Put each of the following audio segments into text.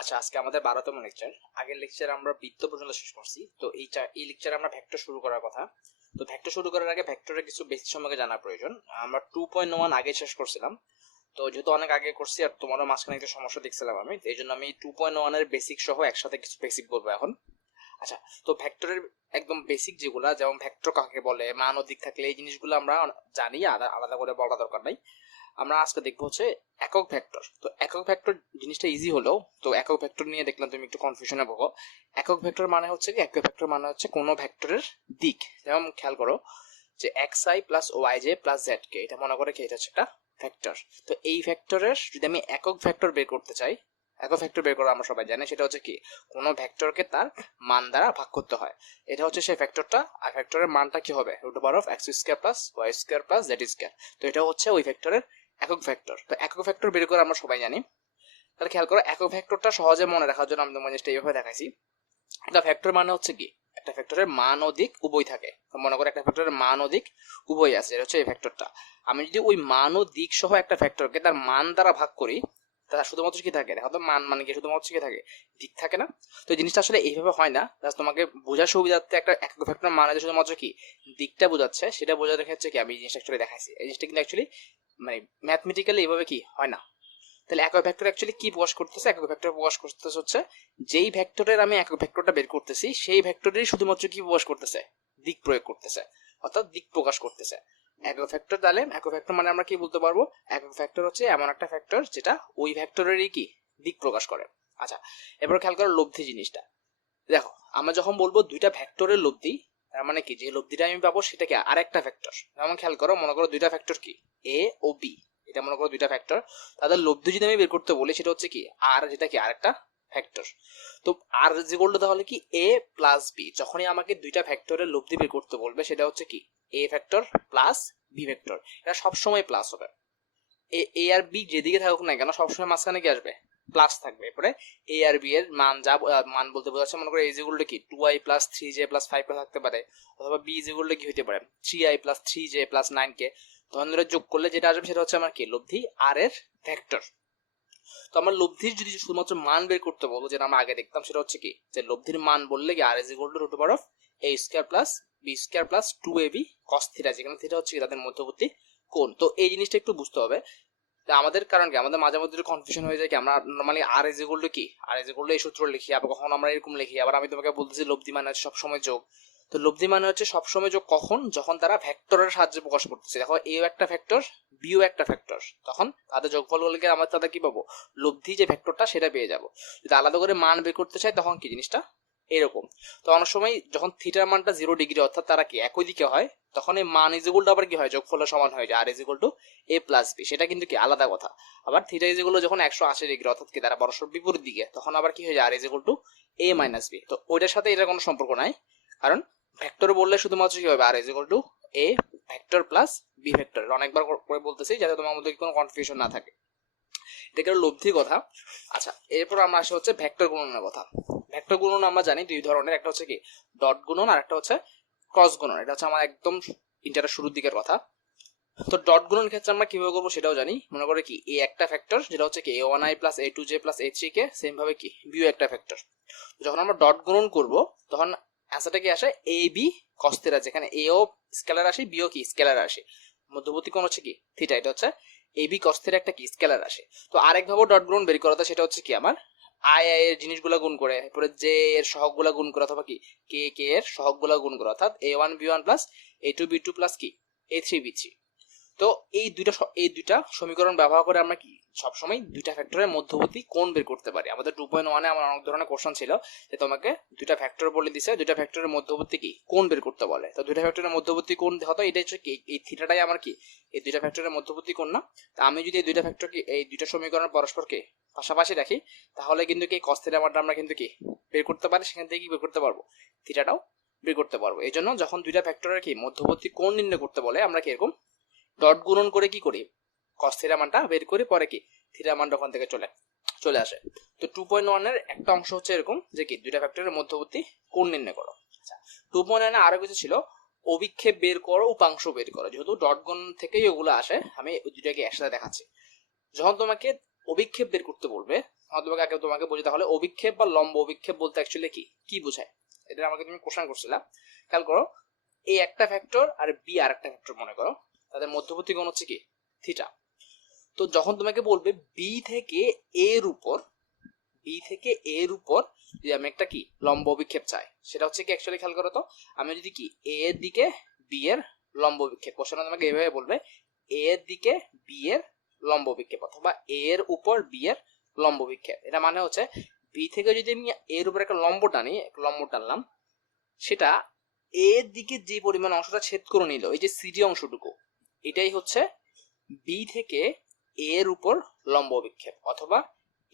আচ্ছা, আজকে আমাদের 12তম লেকচার। আগের লেকচারে আমরা বৃত্ত পর্যন্ত শেষ করছি। তো এই লেকচারে আমরা ভেক্টর শুরু করার কথা। তো ভেক্টর শুরু করার আগে ভেক্টরের কিছু বেসিক সম্পর্কে জানা প্রয়োজন। আমরা 2.1 আগে শেষ করছিলাম। তো যেহেতু অনেক আগে করছি আর তোমারও মাঝখানে একটা সমস্যা দেখছিলাম আমি, এই জন্য আমি 2.1 এর বেসিক সহ একসাথে কিছু বেসিক বলবো এখন। আচ্ছা, তো ভেক্টরের একদম বেসিক যেগুলা, যেমন ভেক্টর কাকে বলে, মান ও দিক থাকলে, এই জিনিসগুলো আমরা জানি, আলাদা করে বলা দরকার নাই। আমরা আজকে দেখবো হচ্ছে একক ভেক্টর। তো একক ভেক্টর জিনিসটা ইজি হলো, তো একক ভেক্টর নিয়ে দেখলাম তুমি একটু কনফিউশনে ভোগো। একক ভেক্টর মানে হচ্ছে কি, একক ভেক্টর মানে হচ্ছে কোনো ভেক্টরের দিক। যেমন খেয়াল করো যে x i plus y j plus z কে, এটা মনে করে কি এটা হচ্ছে একটা ভেক্টর। তো এই ভেক্টরের যদি আমি একক ভেক্টর বের করতে চাই, একক ভেক্টর বের করা আমরা সবাই জানি, সেটা হচ্ছে কি কোনো ভেক্টরকে তার মান দ্বারা ভাগ করতে হয়। এটা হচ্ছে সেই ভেক্টরটা, আর ভেক্টরের মানটা কি হবে, root over of x square plus y square plus z square. তো এটা হচ্ছে ওই ভেক্টরের একক ভেক্টর। তো একক ভেক্টর বের করে আমরা সবাই জানি। তাহলে খেয়াল করো, একক ভেক্টরটা সহজে মনে রাখার জন্য আমি তোমার জিনিসটা এইভাবে দেখাইছি। একটা ভেক্টর মানে হচ্ছে কি, একটা ভেক্টরের মান ও দিক উভয় থাকে। মনে করো একটা ভেক্টরের মান ও দিক উভয় আছে, এটা হচ্ছে এই ভেক্টরটা। আমি যদি ওই মান ও দিক সহ একটা ভেক্টরকে তার মান দ্বারা ভাগ করি, তার শুধুমাত্র কি থাকে, দেখো তো মান মানে কি, শুধুমাত্র কি থাকে, দিক থাকে না? তো এই জিনিসটা আসলে এইভাবে হয় না, জাস্ট তোমাকে বোঝার সুবিধার্থে একটা একক ভেক্টর মানে যে শুধুমাত্র কি দিকটা বোঝাচ্ছে, সেটা বোঝানোর ক্ষেত্রে কি আমি এই জিনিসটা অ্যাকচুয়ালি দেখাইছি। এই জিনিসটা কিন্তু অ্যাকচুয়ালি মানে ম্যাথমেটিক্যালি এইভাবে কি হয় না। তাহলে একক ভেক্টর অ্যাকচুয়ালি কি প্রকাশ করতেছে, একক ভেক্টর প্রকাশ করতেছে হচ্ছে যেই ভেক্টরের আমি একক ভেক্টরটা বের করতেছি, সেই ভেক্টরেরই শুধুমাত্র কি প্রকাশ করতেছে, দিক প্রয়োগ করতেছে, অর্থাৎ দিক প্রকাশ করতেছে। একক ভেক্টর, তাহলে একক ভেক্টর মানে আমরা কি বলতে পারবো, একক ভেক্টর হচ্ছে এমন একটা ভেক্টর যেটা ওই ভেক্টরেরই কি দিক প্রকাশ করে। আচ্ছা, এবার খেয়াল করো লব্ধি জিনিসটা। দেখো, আমরা যখন বলবো দুইটা ভেক্টরের লব্ধি, তার মানে কি যে লব্ধিটা আমি পাবো সেটা কি আরেকটা ভেক্টর। যেমন খেয়াল করো, মনে করো দুইটা ভেক্টর কি এ ও বি, এটা মনে করো দুইটা ভেক্টর, তাদের লব্ধি যদি আমি বের করতে বলি সেটা হচ্ছে কি আর, যেটা কি আরেকটা ভেক্টর। তো আর যে করলো তাহলে কি এ প্লাস বি, যখনই আমাকে দুইটা ভেক্টরের লব্ধি বের করতে বলবে সেটা হচ্ছে কি a vector plus b vector. এটা সবসময় প্লাস হবে। এ আর বি যেদিকে থাকুক না কেন, সবসময় মাঝখানে কি আসবে, প্লাস থাকবে। এরপরে এ আর বি এর মান যা মান বলতে বোঝাচ্ছে, মনে করে এ যেগুলো কি 2i প্লাস 3j প্লাস 5 থাকতে পারে, অথবা বি যেগুলো কি হতে পারে 3i plus 3j plus 9k। তখন ধরে যোগ করলে যেটা আসবে সেটা হচ্ছে আমার কি লব্ধি আর এর ভেক্টর। তো আমার লব্ধির যদি শুধুমাত্র মান বের করতে বলো, যেটা আমরা আগে দেখতাম, সেটা হচ্ছে কি যে লব্ধির মান বললে কি r is equal to root over of a square plus b square প্লাস 2ab cos থিটা, যেখানে থিটা হচ্ছে কি তাদের মধ্যবর্তী কোণ। তো এই জিনিসটা একটু বুঝতে হবে। আমাদের কারণ কি, আমাদের মাঝে মধ্যে কনফিউশন হয়ে যায় কি, আমরা normally r is equal to কি, আর ইজ ইকুয়াল টু এই সূত্র লিখি, আবার কখন আমরা এরকম লিখি, আবার আমি তোমাকে বলতেছি লব্ধি মানে হচ্ছে সবসময় যোগ। তো লব্ধি মানে হচ্ছে সবসময় যোগ কখন, যখন তারা ভেক্টরের সাহায্যে প্রকাশ করতেছে। দেখো এও একটা ভেক্টর, বিও একটা ভেক্টর, তখন তাদের যোগফল বলে আমরা তাদের কি পাবো, লব্ধি যে ভেক্টরটা সেটা পেয়ে যাবো। যদি আলাদা করে মান বের করতে চাই তখন কি জিনিসটা এরকম। তো অনেক সময় যখন থিটার মানটা 0 ডিগ্রি, অর্থাৎ তারা কি একই দিকে হয়, তখন এই মান ইজ ইকুয়াল টু আবার কি হয়, যোগফলের সমান হয়ে যায় r is equal to a plus b, সেটা কিন্তু কি আলাদা কথা। আবার থিটা ইজ ইকুয়াল টু যখন 180 ডিগ্রি, অর্থাৎ কি তারা পরস্পর বিপরীত দিকে, তখন আবার কি হয়ে যায় r is equal to a minus b. তো ওইটার সাথে এটার কোনো সম্পর্ক নাই, কারণ ভেক্টর বললে শুধুমাত্র কি হবে r is equal to a vector plus b vector. অনেকবার করে বলতেছি যাতে তোমার মধ্যে কোনো কনফিউশন না থাকে। এটা লব্ধির কথা। আচ্ছা, এরপর আমরা আসি হচ্ছে ভেক্টর গুণনের কথা। ভেক্টর গুণন আমরা জানি দুই ধরনের, একটা হচ্ছে কি ডট গুণন আর একটা হচ্ছে ক্রস গুণন। এটা হচ্ছে আমার একদম ইন্টারের শুরুর দিকের কথা। তো ডট গুণন ক্ষেত্রে আমরা কিভাবে করবো সেটাও জানি। মনে করে কি এ একটা ফ্যাক্টর, যেটা হচ্ছে কি a1i plus a2j plus a3k, same ভাবে কি বিও একটা ফ্যাক্টর। যখন আমরা ডট গুণন করব তখন অ্যান্সারটা কি আসে এ বি cos থিটা, যেখানে এ ও স্কেলার রাশি, বিও কি স্কেলার রাশি, মধ্যবর্তী কোণ হচ্ছে কি থিটা, এটা হচ্ছে এ বি cos থিটা একটা কি স্কেলার রাশি। তো আরেকভাবে ডট গুণন বের করা, সেটা হচ্ছে কি আমার আই আই এর জিনিসগুলো গুণ করে, এরপরে জে এর সহগগুলা গুণ করে, অথবা কি কে কে এর সহগগুলা গুণ করে, অর্থাৎ a1 b1 plus a2 b2 plus কি a3 b3। তো এই দুইটা সমীকরণ ব্যবহার করে আমরা কি সবসময় দুইটা ফ্যাক্টরের মধ্যবর্তী কোণ বের করতে পারি। আমাদের 2.1 আমার অনেক ধরনের কোশ্চেন ছিল যে তোমাকে দুইটা ফ্যাক্টর বলে দিছে, দুইটা ফ্যাক্টরের মধ্যবর্তী কি কোণ বের করতে বলে। তো দুইটা ফ্যাক্টরের মধ্যবর্তী কোণ হতো, এটাই হচ্ছে কি এই থিটাটাই আমার কি এই দুইটা ফ্যাক্টরের মধ্যবর্তী কোণ না। তা আমি যদি এই দুইটা ফ্যাক্টরকে, এই দুইটা সমীকরণ পরস্পরকে পাশাপাশি রাখি, তাহলে কিন্তু কি cos থিটা মানটা আমরা কিন্তু কি বের করতে পারি, সেখান থেকে কি বের করতে পারবো, থিটাটাও বের করতে পারবো। এই জন্য যখন দুইটা ফ্যাক্টরের কি মধ্যবর্তী কোণ নির্ণয় করতে বলে, আমরা কি এরকম ডট গুণন করে কি করি, cos থিটা মানটা বের করি, পরে কি থিটা মানটা ওখান থেকে চলে আসে। তো 2.1 এর একটা অংশ হচ্ছে এরকম যে কি দুইটা ফ্যাক্টরের মধ্যবর্তী কোণ নির্ণয় করো। আচ্ছা, 2.9 এ আরো কিছু ছিল, অভিক্ষেপ বের করো, উপাংশ বের করো। যেহেতু ডট গুণন থেকেই ওগুলো আসে, আমি দুইটাকে একসাথে দেখাচ্ছি। যখন তোমাকে অভিক্ষেপ বের করতে বলবে, তোমাকে আগে তোমাকে বলি তাহলে অভিক্ষেপ বা লম্ব অভিক্ষেপ বলতে অ্যাকচুয়ালি কি বোঝায়, এটা আমাকে তুমি কোশ্চেন করছিলা। খেয়াল করো, এ একটা ভেক্টর আর বি আর একটা ভেক্টর মনে করো, তাদের মধ্যবর্তী কোণ হচ্ছে কি থিটা। তো যখন তোমাকে বলবে বি থেকে এর উপর যদি আমি একটা কি লম্ব অভিক্ষেপ চাই, সেটা হচ্ছে কি অ্যাকচুয়ালি খেয়াল করো তো, আমি যদি কি এ এর দিকে বি এর লম্ব অভিক্ষেপ, কোশ্চেন তোমাকে এভাবে বলবে এ এর দিকে বি এর লম্ব অভিক্ষেপ অথবা এ এর উপর বি এর লম্ব অভিক্ষেপ। এটা মানে হচ্ছে বি থেকে যদি আমি এর উপর একটা লম্ব টানি, লম্ব টানলাম, সেটা এর দিকে যে পরিমাণ অংশটা ছেদ করে নিল, এই যে সিডি অংশটুকু, এটাই হচ্ছে বি থেকে এর উপর লম্ব অভিক্ষেপ অথবা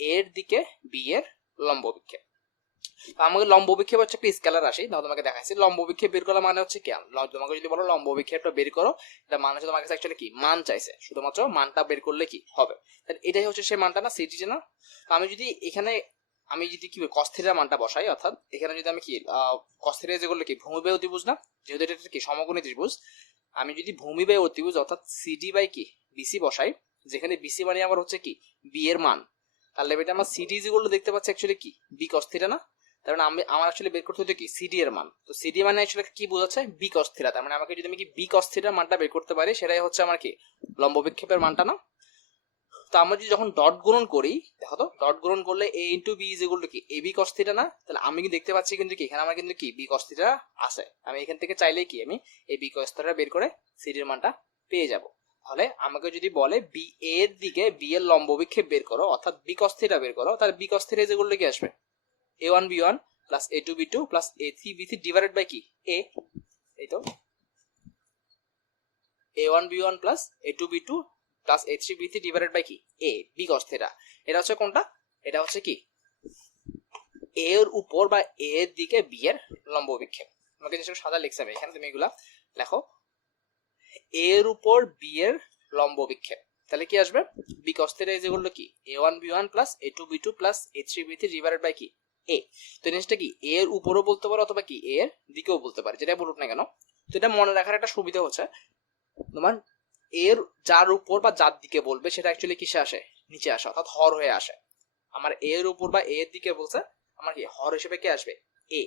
এর দিকে বি এর লম্ব অভিক্ষেপ। আমাকে লম্ব অভিক্ষেপ হচ্ছে একটা স্কেলার রাশি, তোমাকে দেখাচ্ছি। লম্ব অভিক্ষেপ বের করা মানে হচ্ছে কি, তোমাকে যদি বলো লম্ব অভিক্ষেপটা বের করো, এটা মানে হচ্ছে তোমার কাছে অ্যাকচুয়ালি কি মান চাইছে, শুধুমাত্র মানটা বের করলে কি হবে, এটাই হচ্ছে সেই মানটা না, সিটি না। তো আমি যদি এখানে কি cos থিটার মানটা বসাই, অর্থাৎ এখানে যদি আমি কি cos থিটা যেগুলো কি ভূমি বাই অতিভুজ না, যেহেতু এটা কি সমকোণী ত্রিভুজ, আমি যদি ভূমি বাই অতিভুজ অর্থাৎ সিডি বাই কি বিসি বসাই, যেখানে বিসি মানে আমার হচ্ছে কি বি এর মান, তাহলে এটা আমার সিডি যেগুলো দেখতে পাচ্ছি অ্যাকচুয়ালি কি বি cos থিটা না। কারণ আমার অ্যাকচুয়ালি বের করতে হতো কি সিডি এর মান, তো সিডি মানে অ্যাকচুয়ালি কি বোঝাচ্ছে বি cos থিটা। তার মানে আমাকে যদি আমি কি বি cos থিটার মানটা বের করতে পারি, সেটাই হচ্ছে আমার কি লম্ব বিক্ষেপের মানটা না। তো আমরা যদি যখন ডট গুণন করি, দেখো তো ডট গুণন করলে a into b is equal to কি a b cos থিটা না, তাহলে আমি কি দেখতে পাচ্ছি কিন্তু কি এখানে আমার কিন্তু কি b cos থিটা আছে, আমি এখান থেকে চাইলে কি আমি এই b cos থিটা বের করে সিডি এর মানটা পেয়ে যাব। তাহলে আমাকে যদি বলে বি এর দিকে বি এর লম্ব বিক্ষেপ বের করো অর্থাৎ b cos থিটা বের করো, তাহলে b cos theta is equal to কি আসবে a1 b1 plus a2 b2 plus a3 b3 divided by কি a, এই তো a1 b1 plus a2 b2 plus a3 b3 divided by কি a b cos থিটা। এটা হচ্ছে কোনটা, এটা হচ্ছে কি a এর উপর বা a এর দিকে b এর লম্ব বিক্ষেপ। তোমাকে যেসব সাদা লিখছি আমি এখানে, তুমি এগুলা লেখো a এর উপর b এর লম্ব বিক্ষেপ, তাহলে কি আসবে b cos theta is equal to কি a1 b1 plus a2 b2 plus a3 b3 divided by কি a। তো জিনিসটা কি a এর উপরও বলতে পারো অথবা কি a এর দিকেও বলতে পারি, যেটা বলুক না কেন। তো এটা মনে রাখার একটা সুবিধা হচ্ছে তোমার এর যার উপর বা যার দিকে বলবে সেটা অ্যাকচুয়ালি কিসে আসে, নিচে আসে অর্থাৎ হর হয়ে আসে। আমার এর উপর বা এর দিকে বলছে, আমার কি হর হিসেবে কি আসবে এ।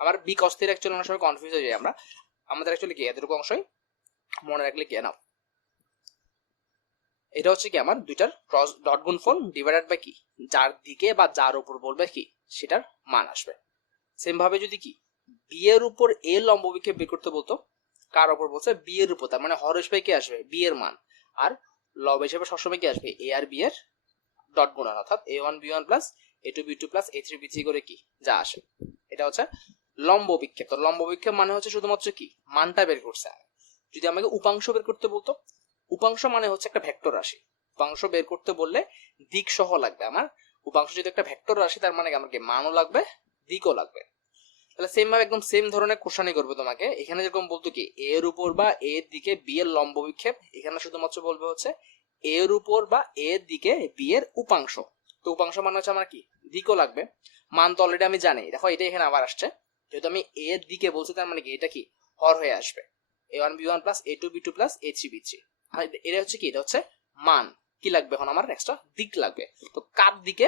আমার বি cos থিটা অ্যাকচুয়ালি অনেক সময় কনফিউজ হয়ে যায় আমরা, আমাদের অ্যাকচুয়ালি কি এতটুকু অংশই মনে রাখলে কি না, এটা হচ্ছে কি আমার দুইটার ক্রস ডট গুণফল ডিভাইডেড বাই কি যার দিকে বা যার উপর বলবে কি সেটার মান আসবে। সেম ভাবে যদি কি বি এর উপর এ লম্ব বিক্ষেপ বের করতে বলতো, কার উপর বলছে বি এর উপর, তার মানে হর হিসেবে কি আসবে বি এর মান, আর লব হিসেবে সবসময় কি আসবে এ আর বি এর ডট গুণন, অর্থাৎ a1 b1 plus a2 b2 plus a3 b3 করে কি যা আসে, এটা হচ্ছে লম্ব বিক্ষেপ। তো লম্ব বিক্ষেপ মানে হচ্ছে শুধুমাত্র কি মানটা বের করছে। যদি আমাকে উপাংশ বের করতে বলতো, উপাংশ মানে হচ্ছে একটা ভেক্টর রাশি, উপাংশ বের করতে বললে দিক সহ লাগবে আমার। উপাংশ যদি একটা ভেক্টর রাশি, তার মানে আমাকে মানও লাগবে দিকও লাগবে। তাহলে সেম ভাবে একদম সেম ধরনের কোশ্চেনই করবে তোমাকে। এখানে যেরকম বলতো কি এ এর উপর বা এর দিকে বি এর লম্ব বিক্ষেপ, এখানে শুধুমাত্র বলবে হচ্ছে এর উপর বা এর দিকে বি এর উপাংশ। তো উপাংশ মানে হচ্ছে আমার কি দিকও লাগবে, মান তো অলরেডি আমি জানি। দেখো এটা এখানে আবার আসছে, যেহেতু আমি এর দিকে বলছি তার মানে কি এটা কি হর হয়ে আসবে a1 b1 plus a2 b2 plus a3 b3। আর এটা হচ্ছে কি, এটা হচ্ছে মান, কি লাগবে এখন আমার এক্সট্রা দিক লাগবে। তো কার দিকে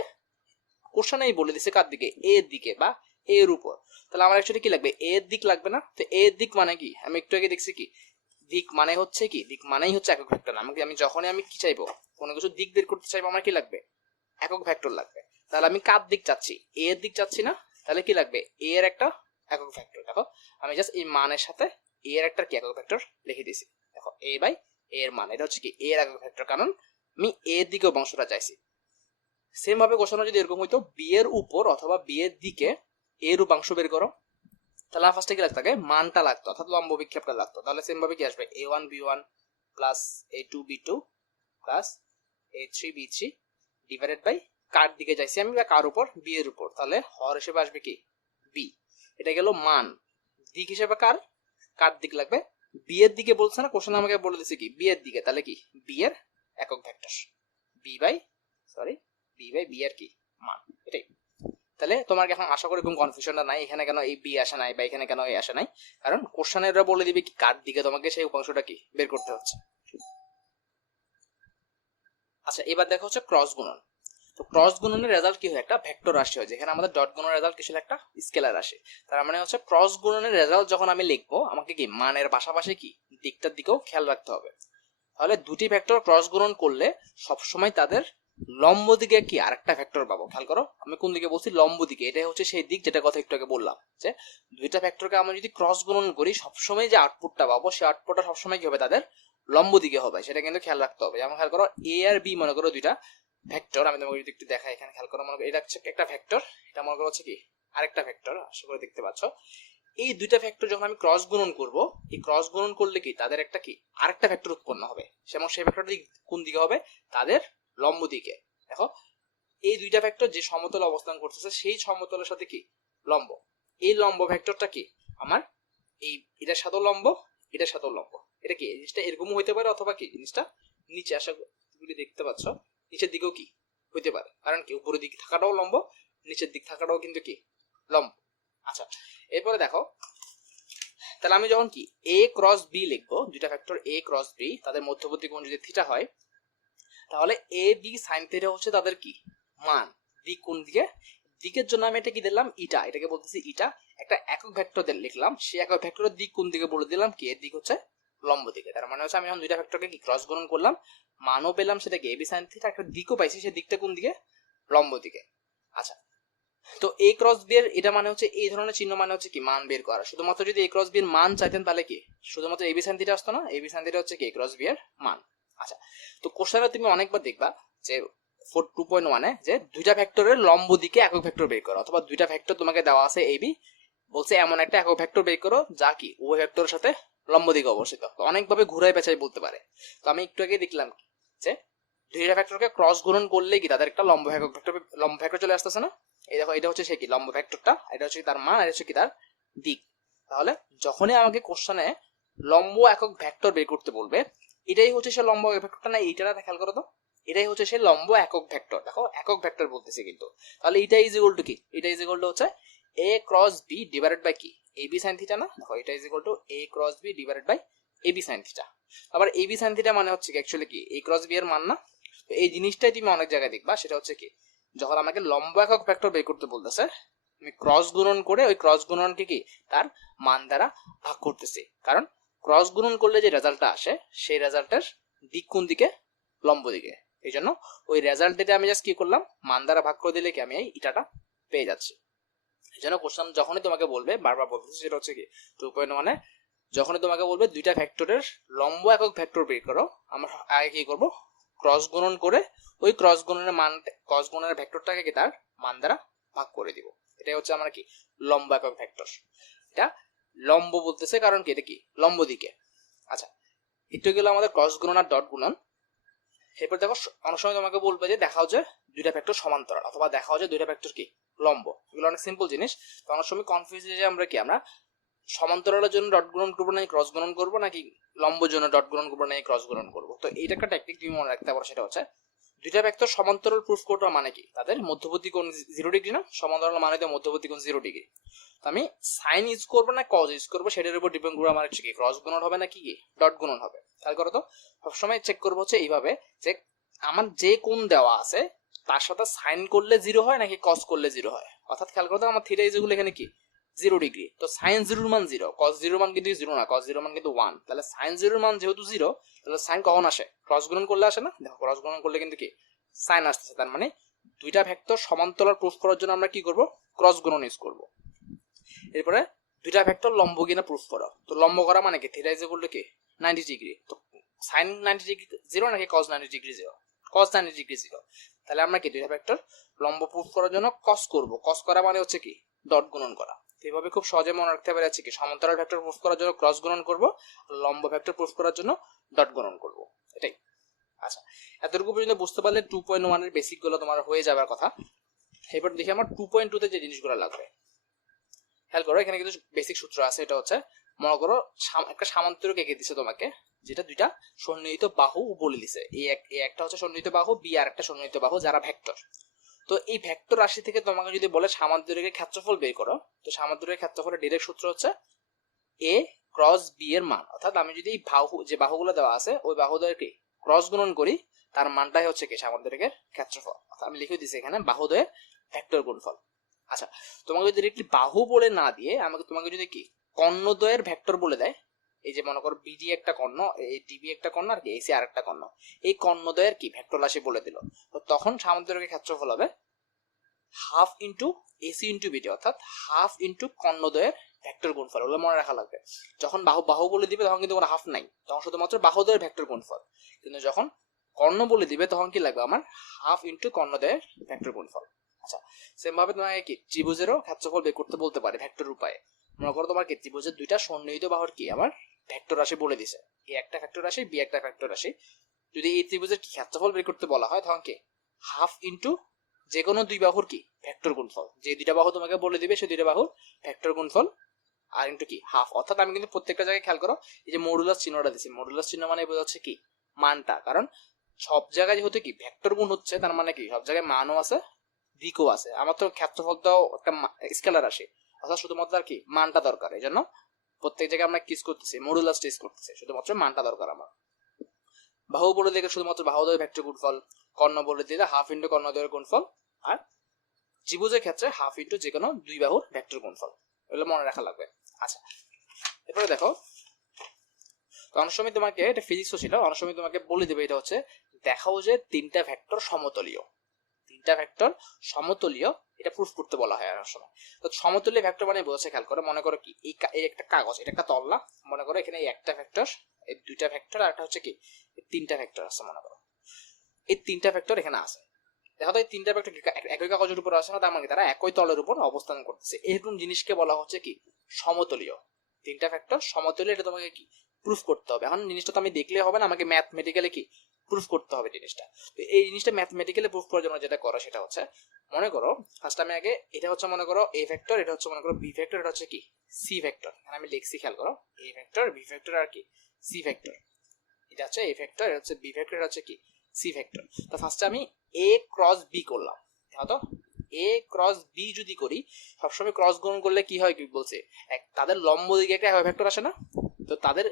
কোশ্চেনেই বলে দিছে কার দিকে এর দিকে বা এর উপর, তাহলে আমার অ্যাকচুয়ালি কি লাগবে এর দিক লাগবে না। তো এর দিক মানে কি, আমি একটু আগে দেখছি কি দিক মানে হচ্ছে কি, দিক মানেই হচ্ছে একক ভেক্টর। আমাকে আমি যখনই আমি কি চাইবো কোনো কিছু দিক বের করতে চাইবো, আমার কি লাগবে একক ভেক্টর লাগবে। তাহলে আমি কার দিক চাচ্ছি এর দিক চাচ্ছি না, তাহলে কি লাগবে এর একটা একক ভেক্টর। দেখো আমি জাস্ট এই মানের সাথে এর একটা কি একক ভেক্টর লিখে দিয়েছি। দেখো a বাই এর মান, এটা হচ্ছে কি এর একক ভেক্টর, কারণ আমি এর দিকে অংশটা চাইছি। সেম ভাবে কোশ্চেন যদি এরকম হইতো বি এর উপর অথবা বি এর দিকে এর উপাংশ বের করো, তাহলে ফার্স্টে কি লাগতো মানটা লাগতো অর্থাৎ লম্ব বিক্ষেপটা লাগতো। তাহলে সেম ভাবে কি আসবে a1 b1 plus a2 b2 plus a3 b3 divided by কার দিকে যাইছি আমি বা কার উপর বি এর উপর, তাহলে হর হিসেবে আসবে কি বি। এটা গেল মান। দিক হিসেবে কার কার দিক লাগবে বি এর দিকে বলছে না কোশ্চেন, আমাকে বলে দিছে কি বি এর দিকে, তাহলে কি বি এর একক ভেক্টর বি বাই বি এর কি মান, এটাই। তাহলে তোমার এখন আশা করি কোনো কনফিউশনটা নাই এখানে কেন এই বি আসে নাই বা এখানে কেন এই আসে নাই, কারণ কোশ্চেনেররা বলে দিবে কি কার দিকে তোমাকে সেই উপাংশটা কি বের করতে হচ্ছে। আচ্ছা এবার দেখা হচ্ছে ক্রস গুণন। তো ক্রস গুণনের রেজাল্ট কি হয়, একটা ভেক্টর রাশি হয়, যেখানে আমাদের ডট গুণনের রেজাল্ট কি ছিল, একটা স্কেলার রাশি। তার মানে হচ্ছে ক্রস গুণনের রেজাল্ট যখন আমি লিখবো, আমাকে কি মানের পাশাপাশি কি দিকটার দিকেও খেয়াল রাখতে হবে। তাহলে দুটি ভেক্টর ক্রস গুণন করলে সবসময় তাদের লম্ব দিকে কি আরেকটা ভেক্টর পাবো। খেয়াল করো, আমি কোন দিকে বলছি, লম্ব দিকে। এটাই হচ্ছে সেই দিক যেটা কথা একটু আগে বললাম, যে দুইটা ভেক্টরকে আমরা যদি ক্রস গুণন করি, সবসময় যে আউটপুটটা পাবো, সেই আউটপুটটা সবসময় কি হবে, তাদের লম্ব দিকে হবে। সেটা কিন্তু খেয়াল রাখতে হবে। যেমন খেয়াল করো, এ আর বি মনে করো দুইটা ভেক্টর, আমি তোমাকে যদি একটু দেখাই, এখানে খেয়াল করো, মনে করো এটা হচ্ছে একটা ভেক্টর, এটা মনে করো হচ্ছে কি আরেকটা ভেক্টর, আশা করে দেখতে পাচ্ছ। এই দুইটা ভেক্টর যখন আমি ক্রস গুণন করব, এই ক্রস গুণন করলে কি তাদের একটা কি আরেকটা ভেক্টর উৎপন্ন হবে। যেমন সেই ভেক্টরটা কোন দিকে হবে, তাদের লম্ব দিকে। দেখো, এই দুইটা ভেক্টর যে সমতলে অবস্থান করতেছে, সেই সমতলের সাথে কি লম্ব। এই লম্ব ভেক্টরটা কি আমার এই এটার সাথে লম্ব, এটার সাথে লম্ব। এটা কি জিনিসটা এরকমও হইতে পারে, অথবা কি জিনিসটা নিচে আশা করি দেখতে পাচ্ছ, নিচের দিকেও কি হইতে পারে। কারণ কি উপরের দিকে থাকাটাও লম্ব, নিচের দিক থাকাটাও কিন্তু কি লম্ব। আচ্ছা, এরপরে দেখো, তাহলে আমি যখন কি এ ক্রস বি লিখবো, দুইটা ভেক্টর এ ক্রস বি, তাদের মধ্যবর্তী কোণ যদি থিটা হয়, তাহলে এ বি সাইন থিটা হচ্ছে তাদের কি মান। দিক কোন দিকে, দিকের জন্য আমি এটা কি দিলাম, ইটা, এটাকে বলতেছি ইটা। একটা একক ভেক্টর লিখলাম, সেই একক ভেক্টরের দিক কোন দিকে বলে দিলাম কি, এর দিক হচ্ছে লম্ব দিকে। তার মানে হচ্ছে আমি যখন দুইটা ভেক্টরকে কি ক্রস গুণন করলাম, মানও পেলাম সেটা কি এ বি সাইন থিটা, একটা দিকও পাইছি, সেই দিকটা কোন দিকে, লম্ব দিকে। আচ্ছা, তো এ ক্রস বি এর এটা মানে হচ্ছে এই ধরনের চিহ্ন মানে হচ্ছে কি মান বের করা। শুধুমাত্র যদি এ ক্রস বি এর মান চাইতেন, তাহলে কি শুধুমাত্র এ বি সাইন থিটা আসতো না, এ বি সাইন থিটা হচ্ছে কি এ ক্রস বি এর মান। আচ্ছা, তো কোশ্চেনে তুমি অনেকবার দেখবা যে 2.1 যে দুইটা ভেক্টরের লম্ব দিকে একক ভেক্টর বের করো, অথবা দুইটা ভেক্টর তোমাকে দেওয়া আছে এ বি, বলছে এমন একটা একক ভেক্টর বের করো যা কি উভয় ভেক্টরের সাথে লম্ব দিকে অবস্থিত। তো অনেকভাবে ঘুরাই পেঁচাই বলতে পারে। তো আমি একটু আগে দেখলাম যে দুইটা ভেক্টরকে ক্রস গুণন করলে কি তাদের একটা লম্ব ভেক্টর চলে আসতেছে না। এই দেখো, এটা হচ্ছে সে কি লম্ব ভেক্টরটা, এটা হচ্ছে তার মান, এটা হচ্ছে কি তার দিক। তাহলে যখনই আমাকে কোশ্চেনে লম্ব একক ভেক্টর বের করতে বলবে, এটাই হচ্ছে সে লম্ব ভেক্টরটা, না এইটা খেয়াল করো তো, এটাই হচ্ছে সে লম্ব একক ভেক্টর। দেখো একক ভেক্টর বলতেছে কিন্তু, তাহলে এটা ইজ ইকুয়াল টু কি, এটা ইজ ইকুয়াল টু হচ্ছে a cross b divided by কি এ বি সাইন থিটা না। দেখো এটা is equal to a cross b divided by a b sine theta. আবার এ বি সাইন থিটা মানে হচ্ছে কি অ্যাকচুয়ালি কি এ ক্রস বি এর মান না। তো এই জিনিসটাই তুমি অনেক জায়গায় দেখবা, সেটা হচ্ছে কি যখন আমাকে লম্ব একক ভেক্টর বের করতে বলতেছে, আমি ক্রস গুণন করে ওই ক্রস গুণনকে কি তার মান দ্বারা ভাগ করতেছি। কারণ ক্রস গুণন করলে যে রেজাল্টটা আসে, সেই রেজাল্টের দিক কোন দিকে, লম্ব দিকে। এই জন্য ওই রেজাল্ট দিতে আমি জাস্ট কি করলাম, মান দ্বারা ভাগ করে দিলে কি আমি এই ইটাটা পেয়ে যাচ্ছি। এই জন্য কোশ্চেন যখনই তোমাকে বলবে, বারবার বলতেছি, সেটা হচ্ছে কি 2.1 যখনই তোমাকে বলবে দুইটা ভেক্টরের লম্ব একক ভেক্টর বের করো, আমরা আগে কি করব, ক্রস গুণন করে ওই ক্রস গুণনের মান, ক্রস গুণনের ভেক্টরটাকে কি তার মান দ্বারা ভাগ করে দিব। এটাই হচ্ছে আমরা কি লম্ব একক ভেক্টর। এটা লম্ব বলতেছে কারণ কি এটা কি লম্ব দিকে। আচ্ছা, একটু গেল আমাদের ক্রস গুণন আর ডট গুণন। এরপর দেখো, অনেক সময় তোমাকে বলবে যে দেখাও যে দুইটা ভেক্টর সমান্তরাল, অথবা দেখাও যে দুইটা ভেক্টর কি লম্ব। এগুলো অনেক সিম্পল জিনিস। তো অনেক সময় কনফিউজ হয়ে যায়, আমরা কি আমরা সমান্তরালের জন্য ডট গুণন করবো নাকি ক্রস গুণন করবো, নাকি লম্বের জন্য ডট গুণন করবো নাকি ক্রস গুণন করবো। তো এইটা একটা টেকনিক তুমি মনে রাখতে পারো, সেটা হচ্ছে দুইটা ভেক্টর সমান্তরাল প্রুফ করা মানে কি তাদের মধ্যবর্তী কোণ 0 ডিগ্রি না, সমান্তরাল মানে তো মধ্যবর্তী কোণ 0 ডিগ্রি। তো আমি সাইন ইউজ করবো না কজ ইউজ করবো, সেটার উপর ডিপেন্ড করবো আমার হচ্ছে কি ক্রস গুণন হবে নাকি কি ডট গুণন হবে। খেয়াল করো তো, সবসময় চেক করবো হচ্ছে এইভাবে যে আমার যে কোণ দেওয়া আছে তার সাথে সাইন করলে 0 হয় নাকি কস করলে 0 হয়। অর্থাৎ খেয়াল করো তো, আমার থিটা যেগুলো এখানে কি 0 ডিগ্রি, তো সাইন 0 মান 0, কস 0 মান কিন্তু 0 না, কস 0 মান কিন্তু 1। তাহলে সাইন 0 মান যেহেতু 0, তাহলে সাইন কখন আসে, ক্রস গুণন করলে আসে না। দেখো ক্রস গুণন করলে কিন্তু কি সাইন আসতেছে। তার মানে দুইটা ভেক্টর সমান্তরাল প্রুফ করার জন্য আমরা কি করব, ক্রস গুণন ইউজ করব। এরপরে দুইটা ভেক্টর লম্ব কিনা প্রুফ করা। তো লম্ব করা মানে কি থিটা ইজ ইকুয়াল টু কি 90 ডিগ্রি। তো সাইন 90 ডিগ্রি 0 নাকি কস 90 ডিগ্রি 0, কস 90 ডিগ্রি 0। তাহলে আমরা কি দুইটা ভেক্টর লম্ব প্রুফ করার জন্য কস করব। কস করা মানে হচ্ছে কি ডট গুণন করা। এইভাবে খুব সহজে মনে রাখতে পারে কি সমান্তরাল ভেক্টর প্রুফ করার জন্য ক্রস গুণন করব, লম্ব ভেক্টর প্রুফ করার জন্য ডট গুণন করব, এটাই। আচ্ছা, এতটুকু পর্যন্ত বুঝতে পারলে 2.1 এর বেসিক গুলো তোমার হয়ে যাবার কথা। এবার দেখি আমার 2.2 তে যে জিনিসগুলো লাগবে। খেয়াল করো, এখানে কিছু বেসিক সূত্র আছে। এটা হচ্ছে মনে করো একটা সামান্তরিক এঁকে দিছে তোমাকে, যেটা দুইটা সন্নিহিত বাহু বলে দিছে। এই একটা হচ্ছে সন্নিহিত বাহু, বি আর একটা সন্নিহিত বাহু, যারা ভেক্টর। তো এই ভেক্টর রাশি থেকে তোমাকে যদি বলে সামান্তরিকের ক্ষেত্রফল বের করো, তো সামান্তরিকের ক্ষেত্রফলের ডাইরেক্ট সূত্র হচ্ছে এ ক্রস বি এর মান। অর্থাৎ আমি যদি এই বাহু, যে বাহুগুলো দেওয়া আছে ওই বাহুদেরকে ক্রস গুণন করি, তার মানটাই হচ্ছে কি সামান্তরিকের ক্ষেত্রফল। আমি লিখে দিচ্ছি এখানে বাহুদ্বয়ের ভেক্টর গুণফল। আচ্ছা, তোমাকে যদি ডিরেক্টলি বাহু বলে না দিয়ে তোমাকে যদি কি কর্ণদ্বয়ের ভেক্টর বলে দেয়, এই যে মনে করো বিডি একটা কর্ণ, এই ডিবি একটা কর্ণ আর কি এসি আর একটা কর্ণ, এই কর্ণদ্বয়ের কি ভেক্টর রাশি বলে দিল, তো তখন সামান্তরিকের ক্ষেত্রফল হবে half into AC into BD, অর্থাৎ হাফ ইন্টু কর্ণদ্বয়ের ভেক্টর গুণফল। ওগুলো মনে রাখা লাগবে। যখন বাহু বাহু বলে দিবে তখন কিন্তু কোনো হাফ নাই, তখন শুধুমাত্র বাহুদ্বয়ের ভেক্টর গুণফল। কিন্তু যখন কর্ণ বলে দিবে তখন কি লাগবে আমার হাফ ইন্টু কর্ণদ্বয়ের ভেক্টর গুণফল। আচ্ছা, সেম ভাবে তোমাকে কি ত্রিভুজেরও ক্ষেত্রফল বের করতে বলতে পারে ভেক্টর উপায়ে। মনে করো তোমার কি ত্রিভুজের দুইটা সন্নিহিত বাহুর কি আমার ভেক্টর রাশি বলে দিছে, এ একটা ভেক্টর রাশি বি একটা ভেক্টর রাশি। যদি এই ত্রিভুজের কি ক্ষেত্রফল বের করতে বলা হয় তখন কি হাফ ইন্টু যে কোনো দুই বাহুর কি ভেক্টর গুণফল, যে দুইটা বাহু তোমাকে বলে দিবে সেই দুইটা বাহুর ভেক্টর গুণফল আর ইন্টু কি হাফ। অর্থাৎ আমি কিন্তু প্রত্যেকটা জায়গায় খেয়াল করো এই যে মডুলাস চিহ্নটা দিছি, মডুলাস চিহ্ন মানে বোঝাচ্ছে কি মানটা, কারণ সব জায়গায় যেহেতু কি ভেক্টর গুণ হচ্ছে তার মানে কি সব জায়গায় মানও আছে দিকও আছে। আমার তো ক্ষেত্রফল তো একটা স্কেলার আসে, অর্থাৎ শুধুমাত্র আর কি মানটা দরকার, এই জন্য প্রত্যেক জায়গায় আমরা কিস করতেছি মডুলাস টেস করতেছি, শুধুমাত্র মানটা দরকার আমার। বাহু বলে দিলে শুধুমাত্র বাহুদ্বয়ের ভেক্টর গুণফল, কর্ণ বলে দিলে হাফ ইন্টু কর্ণদ্বয়ের গুণফল, আর ত্রিভুজের ক্ষেত্রে হাফ ইন্টু যে কোনো দুই বাহুর ভেক্টর গুণফল। এগুলো মনে রাখা লাগবে। আচ্ছা, এরপরে দেখো অনেক সময় তোমাকে এটা ফিজিক্সও ছিল, অনেক সময় তোমাকে বলে দেবে এটা হচ্ছে দেখাও যে তিনটা ভেক্টর সমতলীয়, তিনটা ভেক্টর সমতলীয়, এটা প্রুফ করতে বলা হয় অনেক সময়। তো সমতলীয় ভেক্টর মানে বোঝাচ্ছে খেয়াল করে, মনে করো কি এই একটা কাগজ, এটা একটা তল্লা, মনে করো এখানে এই একটা ভেক্টর, এই দুইটা ভেক্টর আর একটা হচ্ছে কি তিনটা ভেক্টর আছে, মনে করো এই তিনটা ভেক্টর এখানে আছে। দেখো তো এই তিনটা ভেক্টর একই কাগজের উপর আছে না, তার মানে তারা একই তলের উপর অবস্থান করতেছে, এরকম জিনিসকে বলা হচ্ছে কি সমতলীয়। তিনটা ভেক্টর সমতলীয়, এটা তোমাকে কি প্রুফ করতে হবে। এখন জিনিসটা তো আমি দেখলে হবে না, আমাকে ম্যাথমেটিক্যালি কি প্রুফ করতে হবে জিনিসটা। তো এই জিনিসটা ম্যাথমেটিক্যালি প্রুফ করার জন্য যেটা করো সেটা হচ্ছে মনে করো ফার্স্ট আমি আগে এটা হচ্ছে মনে করো এ ভেক্টর, এটা হচ্ছে মনে করো বি ভেক্টর, এটা হচ্ছে কি সি ভেক্টর। আমি লিখছি খেয়াল করো এ ভেক্টর বি ভেক্টর আর কি সি ভেক্টর, এটা হচ্ছে এ ভেক্টর, এটা হচ্ছে বি ভেক্টর, এটা হচ্ছে কি সি ভেক্টর। তো ফার্স্টে আমি এ ক্রস বি করলাম, তো এ ক্রস বি যদি করি, সবসময় ক্রস গুণ করলে কি হয় কি বলছে তাদের লম্ব দিকে একটা ভেক্টর আসে না, তো তাদের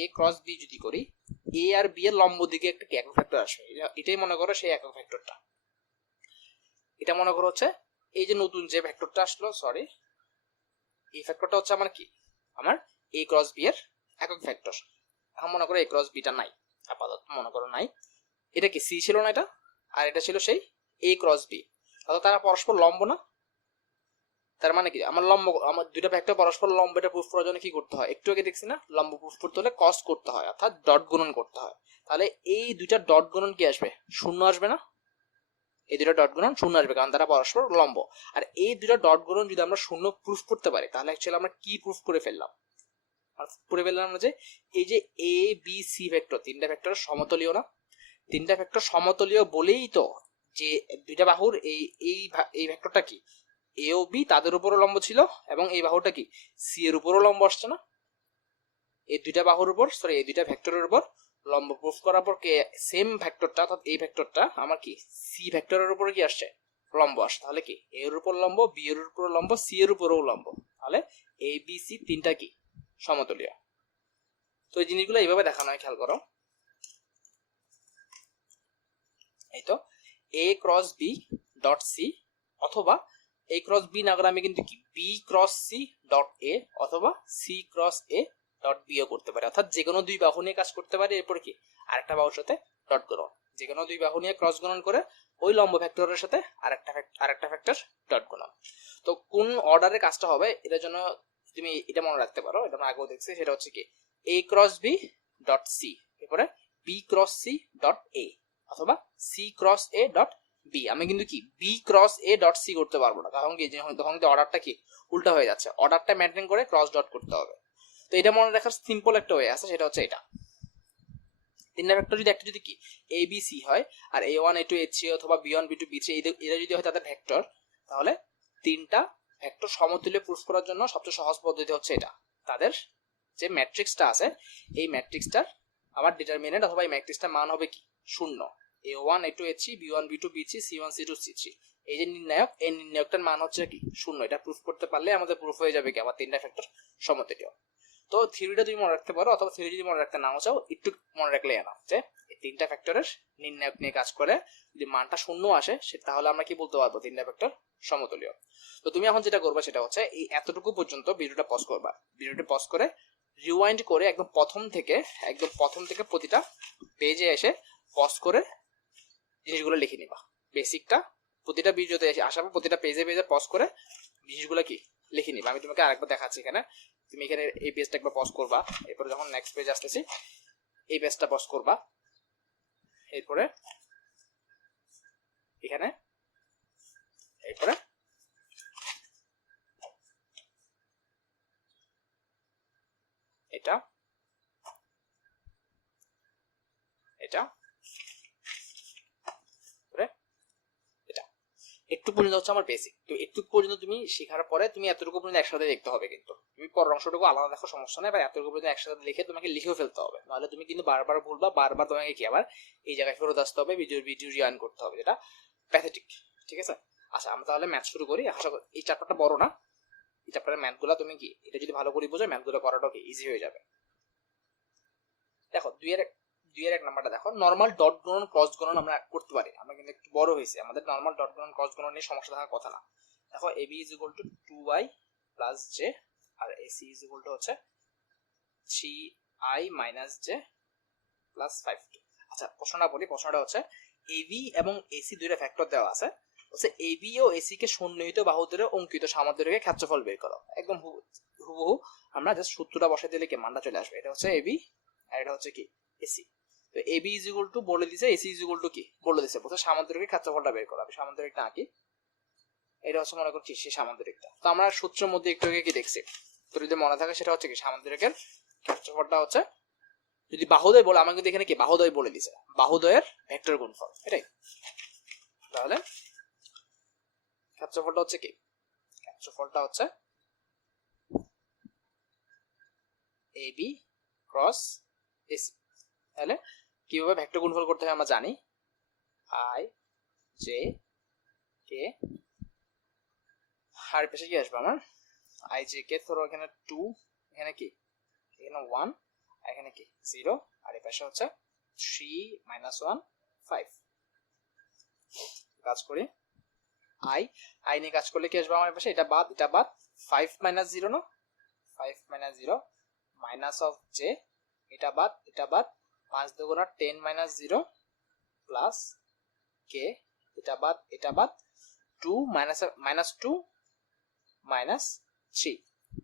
এ ক্রস বি যদি করি এ আর বি এর লম্ব দিকে একটা কি একক ভেক্টর আসবে, এটাই মনে করো সেই একক ভেক্টরটা। এটা মনে করো হচ্ছে এই যে নতুন যে ভেক্টরটা আসলো, সরি এই ভেক্টরটা হচ্ছে আমার কি আমার এ ক্রস বি এর একক ভেক্টর। এখন মনে করো এ ক্রস বিটা নাই, আপাতত মনে করো নাই, এটা কি সি ছিল না এটা, আর এটা ছিল সেই এ ক্রস বি, অর্থাৎ তারা পরস্পর লম্ব না। তার মানে কি আমার লম্ব, আমার দুইটা ভেক্টর পরস্পর লম্ব, এটা প্রুফ করার জন্য কি করতে হয়, একটু আগে দেখছি না লম্ব প্রুফ করতে হলে কস করতে হয়, অর্থাৎ ডট গুণন করতে হয়। তাহলে এই দুইটা ডট গুণন কি আসবে শূন্য আসবে না, এই দুটো ডট গুণন শূন্য আসবে কারণ তারা পরস্পর লম্ব। আর এই দুটো ডট গুণন যদি আমরা শূন্য প্রুফ করতে পারি তাহলে অ্যাকচুয়ালি আমরা কি প্রুফ করে ফেললাম, করে ফেললাম যে এই যে এ বি সি ভেক্টর তিনটা ভেক্টর সমতলীয় না, তিনটা ভেক্টর সমতলীয় বলেই তো যে দুইটা বাহুর এই ভেক্টরটা কি এ ও বি তাদের উপরও লম্ব ছিল এবং এই বাহুটা কি সি এর উপরও লম্ব আসছে না, এই দুইটা বাহুর উপর সরি এই দুইটা ভেক্টরের উপর লম্ব প্রুফ করার পর কে সেম ভেক্টরটা অর্থাৎ এই ভেক্টরটা আমার কি সি ভেক্টরের উপরে কি আসছে লম্ব আসছে, তাহলে কি এর উপর লম্ব বি এর উপর লম্ব সি এর উপরও লম্ব, তাহলে এ বি সি তিনটা কি সমতলীয়। তো এই জিনিসগুলো এইভাবে দেখানো হয়, খেয়াল করো এই তো A cross B dot C, অথবা এ ক্রস বি না করে আমি কিন্তু কি B cross C dot A অথবা সি ক্রস এ ডট বিও করতে পারি, অর্থাৎ যে কোনো দুই বাহু নিয়ে কাজ করতে পারি, এরপরে কি আরেকটা বাহুর সাথে ডট গুণন, যে কোনো দুই বাহু নিয়ে ক্রস গুণন করে ওই লম্ব ভেক্টরের সাথে আরেকটা ভেক্টর ডট গুণন। তো কোন অর্ডারে কাজটা হবে এটার জন্য তুমি এটা মনে রাখতে পারো, এটা আমরা আগেও দেখছি, সেটা হচ্ছে কি A cross B dot C, এরপরে B cross C dot A অথবা C cross A dot B. আমি কিন্তু কি B cross A dot C করতে পারবো না, কারণ কি তখন কিন্তু অর্ডারটা কি উল্টা হয়ে যাচ্ছে, অর্ডারটা মেনটেন করে ক্রস ডট করতে হবে। তো এটা মনে রাখার সিম্পল একটা ওয়ে আছে, সেটা হচ্ছে এটা তিনটা ভেক্টর যদি একটা যদি কি এ বি সি হয় আর A one A two A three অথবা B one B two B three এরা যদি হয় তাদের ভেক্টর, তাহলে তিনটা ভেক্টর সমতুল্য প্রুফ করার জন্য সবচেয়ে সহজ পদ্ধতি হচ্ছে এটা, তাদের যে ম্যাট্রিক্সটা আছে এই ম্যাট্রিক্সটার আমার ডিটারমিনেন্ট অথবা এই ম্যাট্রিক্সটার মান হবে কি শূন্য, A one A two A three B one B two B three C one C two C three, এই যে নির্ণায়ক এই নির্ণায়কটার মান হচ্ছে কি শূন্য। এটা প্রুফ করতে পারলে আমাদের প্রুফ হয়ে যাবে কি আমার তিনটা ভেক্টর সমতুল্য। তো থিওরিটা তুমি মনে রাখতে পারো, অথবা থিওরি যদি মনে রাখতে নাও চাও একটু মনে রাখলে এনাফ যে এই তিনটা ফ্যাক্টরের নির্ণায়ক নিয়ে কাজ করে যদি মানটা শূন্য আসে তাহলে আমরা কি বলতে পারবো তিনটা ফ্যাক্টর সমতুল্য। তো তুমি এখন যেটা করবে সেটা হচ্ছে এই এতটুকু পর্যন্ত ভিডিওটা পজ করবা, ভিডিওটা পজ করে রিওয়াইন্ড করে একদম প্রথম থেকে প্রতিটা পেজে এসে পজ করে জিনিসগুলো লিখে নিবা। বেসিকটা প্রতিটা ভিডিওতে আসার পর প্রতিটা পেজে পজ করে জিনিসগুলো কি লিখে নিবা। আমি তোমাকে আরেকবার দেখাচ্ছি। এখানে তুমি এখানে এই পেজটা একবার পজ করবা, এরপরে যখন নেক্সট পেজ আসতেছি এই পেজটা পজ করবা, এরপরে এখানে, এরপরে এটা এটা এটা একটু পর্যন্ত হচ্ছে আমার বেসিক। তো একটু পর্যন্ত তুমি শেখার পরে তুমি এতটুকু পর্যন্ত একসাথে দেখতে হবে, কিন্তু তুমি পরের অংশটুকু আলাদা দেখো সমস্যা নেই, বা এতটুকু পর্যন্ত একসাথে লিখে তোমাকে লিখেও ফেলতে হবে, নাহলে তুমি কিন্তু বারবার ভুলবা, বারবার তোমাকে কি আবার এই জায়গায় ফেরত আসতে হবে, ভিডিও রিওয়াইন্ড করতে হবে, যেটা প্যাথেটিক। ঠিক আছে, আচ্ছা আমরা তাহলে ম্যাথ শুরু করি। আশা করি এই চ্যাপ্টারটা বড় না, এই চ্যাপ্টারের ম্যাথগুলো তুমি কি এটা যদি ভালো করে বোঝো ম্যাথগুলো করাটাও কি ইজি হয়ে যাবে। দেখো দুইয়ের এক নাম্বারটা দেখো, নরমাল ডট গুণন ক্রস গুণন আমরা করতে পারি, আমরা কিন্তু একটু বড় হয়েছে, আমাদের নরমাল ডট গুণন ক্রস গুণন নিয়ে সমস্যা থাকার কথা না। দেখো ab is equal to 2y plus j আর ac ইজ ইকুয়াল টু হচ্ছে 3i মাইনাস j প্লাস 5। আচ্ছা প্রশ্নটা বলি, প্রশ্নটা হচ্ছে ab এবং ac দুইটা ফ্যাক্টর দেওয়া আছে, হচ্ছে ab ও ac কে সন্নিহিত বাহু ধরে অঙ্কিত সামান্তরিকের ক্ষেত্রফল বের করো। একদম হুবহু আমরা জাস্ট সূত্রটা বসাই দিলে কি মানটা চলে আসবে। এটা হচ্ছে ab আর এটা হচ্ছে কি ac। তো ab ইজ ইকুয়াল টু বলে দিয়েছে, ac ইজ ইকুয়াল টু কি বলে দিয়েছে, বলছে সামান্তরিকের ক্ষেত্রফলটা বের করো। আমি সামান্তরিকটা আঁকি, এটা হচ্ছে মনে করছি সেই সামান্তরিকটা। তো আমরা সূত্রের মধ্যে একটু আগে কি দেখছি, তো যদি মনে থাকে সেটা হচ্ছে কি সামান্তরিকের ক্ষেত্রফলটা হচ্ছে যদি বাহুদ্বয় বলে, আমাকে কিন্তু এখানে কি বাহুদ্বয় বলে দিছে, বাহুদ্বয়ের ভেক্টর গুণফল, এটাই। তাহলে ক্ষেত্রফলটা হচ্ছে কি, ক্ষেত্রফলটা হচ্ছে ab ক্রস ac। তাহলে কিভাবে ভেক্টর গুণফল করতে হয় আমরা জানি, i j k আর পেশে কি আসবে আমার i j k, ধরো এখানে 2, এখানে কি এখানে 1, এখানে কি 0, আর এই পাশে হচ্ছে 3 1 5। কাজ করি i নিয়ে কাজ করলে কি আসবে আমার পাশে, এটা বাদ 5 0 না, 5 0 মাইনাস অফ j, এটা বাদ 5 দুগুণা 10 0 প্লাস k, এটা বাদ 2 2 মাইনাস 3।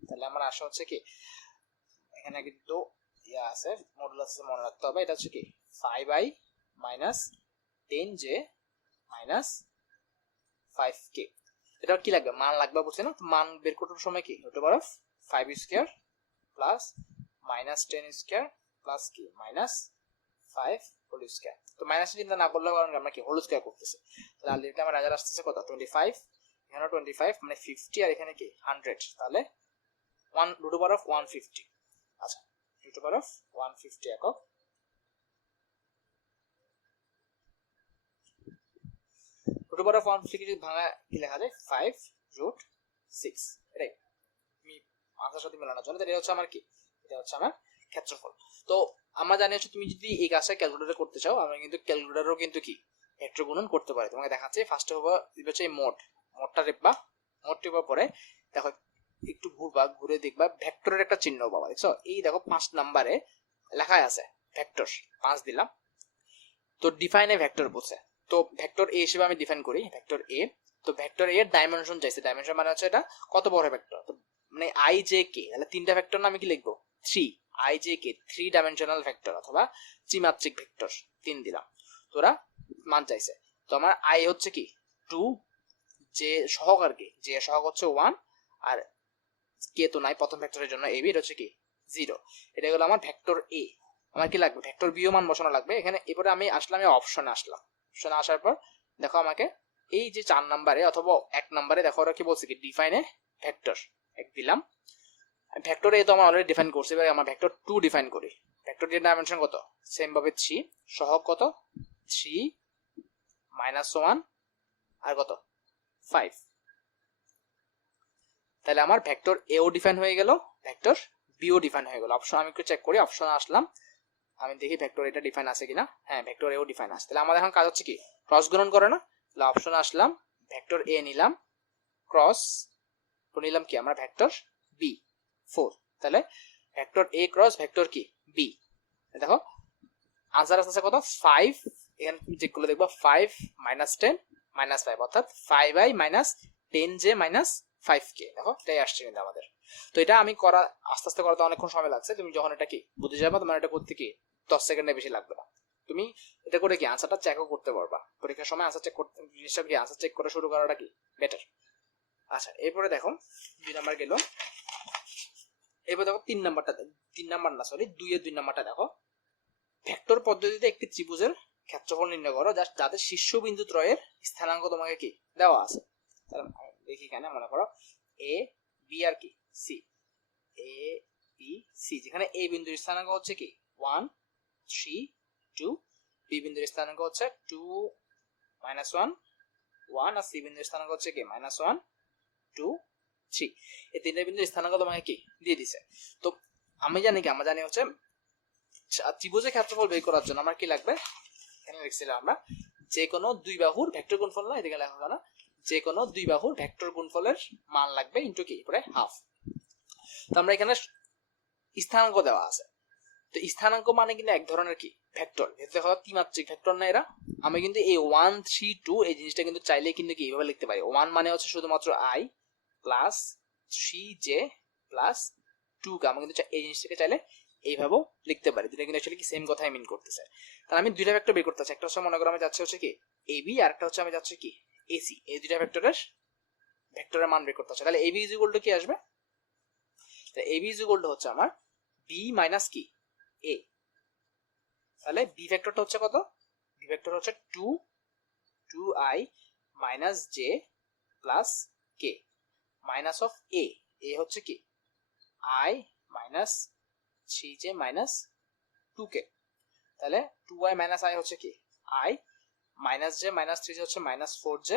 তাহলে আমার আসা হচ্ছে কি, এখানে কিন্তু ইয়া আছে মডুলাস আছে মনে রাখতে হবে, এটা হচ্ছে কি 5i minus 10j minus 5k। এটা কি লাগবে, মান লাগবে বলছে না, মান বের করার সময় কি root over of 5 square plus minus 10 square plus কি মাইনাস 5 হোল স্কয়ার। তো মাইনাস চিন্তা না করলেও আমরা কি হোল স্কয়ার করতেছি, তাহলে আলটিমেটলি আমার রেজাল্ট আসছে কত 25, এখানে 25 মানে 50 আর এখানে কি 100, তাহলে 1 রুট ওভার অফ 150। আচ্ছা রুট ওভার অফ 150 একক। রুট ওভার অফ 150 যদি ভাঙা কি লেখা যায় 5 রুট 6, এটাই আমি আনসার সাথে মেলানোর জন্য। এটা হচ্ছে আমার কি, এটা হচ্ছে আমার ক্ষেত্রফল। তো আমরা জানি হচ্ছে তুমি যদি এই কাজটা ক্যালকুলেটর করতে চাও, আমরা কিন্তু ক্যালকুলেটরও কিন্তু কি ভেক্টর গুণন করতে পারি। তোমাকে দেখাচ্ছি, ফার্স্টে হচ্ছে এই মোডটা টিপবা, মোড টিপার পরে দেখো একটু ঘুরবা, ঘুরে দেখবা ভেক্টরের একটা চিহ্ন পাবা, দেখছো এই দেখো 5 নম্বরে লেখা আছে ভেক্টর, 5 দিলাম। তো ডিফাইন এ ভেক্টর বলছে, তো ভেক্টর এ হিসেবে আমি ডিফাইন করি ভেক্টর এ। তো ভেক্টর এর ডাইমেনশন চাইছে, ডাইমেনশন মানে হচ্ছে এটা কত বড় ভেক্টর, তো মানে i j k, তাহলে তিনটা ভেক্টর না আমি কি লিখবো 3, i j k 3 dimensional vector অথবা ত্রিমাত্রিক ভেক্টর 3 দিলাম। তোরা মান চাইছে, তো আমার i হচ্ছে কি 2, j সহগ আর কি, j সহগ হচ্ছে 1 আর k তো নাই প্রথম ভেক্টরের জন্য, ab এটা হচ্ছে কি 0। এটা হলো আমার ভেক্টর a। আমার কি লাগবে ভেক্টর বি ও মান বসানো লাগবে এখানে। এবারে আমি আসলাম এই অপশনে, অপশনে আসার পর দেখো আমাকে এই যে 4 নম্বরে অথবা 1 নম্বরে দেখো ওরা কি বলছে কি ডিফাইন এ ভেক্টর, এক দিলাম। ভেক্টর এ তো আমরা অলরেডি ডিফাইন করছি, এবার আমরা ভেক্টর 2 ডিফাইন করি। ভেক্টর এর ডাইমেনশন কত, সেম ভাবে 3, সহগ কত 3 -1 আর কত 5। তাহলে আমার ভেক্টর এ ও ডিফাইন হয়ে গেল, ভেক্টর বিও ডিফাইন হয়ে গেল। অপশন আমি একটু চেক করি, অপশন আসলাম, আমি দেখি ভেক্টর এটা ডিফাইন আছে কিনা। হ্যাঁ, ভেক্টর এও ডিফাইন আছে। তাহলে আমাদের এখন কাজ হচ্ছে কি, ক্রস গুণন করে না। তাহলে অপশন আসলাম, ভেক্টর এ নিলাম, ক্রস নিলাম কি আমরা ভেক্টর বি 4। তাহলে ভেক্টর এ ক্রস ভেক্টর কি বি। দেখো আনসার আসছে কত 5, এখানে তুমি চেক করলে দেখবা 5 -10 -5 অর্থাৎ 5i - 10j - 5k। দেখো এটাই আসছে কিন্তু আমাদের। তো এটা আমি করা আস্তে আস্তে করাতে অনেকক্ষণ সময় লাগছে। তুমি যখন এটা কি বুঝে যাবে, তোমার এটা করতে কি 10 সেকেন্ডে বেশি লাগবে না। তুমি এটা করে কি আনসারটা চেকও করতে পারবা পরীক্ষার সময়। আনসার চেক করতে জিনিসটা কি আনসার চেক করে শুরু করাটা কি বেটার। আচ্ছা, এরপরে দেখো 2 নাম্বার গেল। এরপর দেখো 3 নাম্বারটা, 3 নাম্বার না সরি 2 এর 2 নাম্বারটা দেখো, ভেক্টর পদ্ধতিতে একটি ত্রিভুজের ক্ষেত্রফল নির্ণয় করো যাদের শীর্ষবিন্দু ত্রয়ের স্থানাঙ্ক তোমাকে কি দেওয়া আছে। তাহলে দেখি এখানে মনে করো এ বি আর কি সি, এ বি সি, যেখানে এ বিন্দুর স্থানাঙ্ক হচ্ছে কি 1 3 2, বি বিন্দুর স্থানাঙ্ক হচ্ছে 2 -1 1, আর সি বিন্দুর স্থানাঙ্ক হচ্ছে কি -1 2 3। এই তিনটা বিন্দুর স্থানাঙ্ক তোমাকে কি দিয়ে দিছে। তো আমি জানি কি, আমরা জানি হচ্ছে ত্রিভুজের ক্ষেত্রফল বের করার জন্য আমার কি লাগবে, এখানে লিখছিলাম আমরা যে কোনো দুই বাহুর ভেক্টর গুণফল, না এদিকে লেখা হলো না, যে কোনো দুই বাহুর ভেক্টর গুণফলের মান লাগবে ইনটু কি করে হাফ। তো আমরা এখানে স্থানাঙ্ক দেওয়া আছে, তো স্থানাঙ্ক মানে কিন্তু এক ধরনের কি ভেক্টর, দেখো ত্রিমাত্রিক ভেক্টর না এরা। আমি কিন্তু এই 1 3 2 এই জিনিসটা কিন্তু চাইলে কিন্তু কি এইভাবে লিখতে পারি। 1 মানে হচ্ছে শুধুমাত্র i plus 3j plus 2k, আমি কিন্তু এই জিনিসটাকে চাইলে এইভাবেও লিখতে পারি। দুটো কিন্তু অ্যাকচুয়ালি কি সেম কথাই মিন করতেছে। তাহলে আমি দুইটা ভেক্টর বের করতে চাই, একটা হচ্ছে মনে করো আমি যাচ্ছে হচ্ছে কি এবি, আর একটা হচ্ছে আমি যাচ্ছে কি এসি। এই দুইটা ভেক্টরের মান বের করতে চাই। তাহলে এবি ইজ ইকুয়াল টু কি আসবে, তাহলে এবি ইজ ইকুয়াল টু হচ্ছে আমার বি মাইনাস কি এ। তাহলে বি ভেক্টরটা হচ্ছে কত, বি ভেক্টর হচ্ছে 2i minus J plus K minus of A, A হচ্ছে কি i minus 3j minus 2k। তাহলে 2i মাইনাস i হচ্ছে কি i minus j minus 3j হচ্ছে মাইনাস 4j,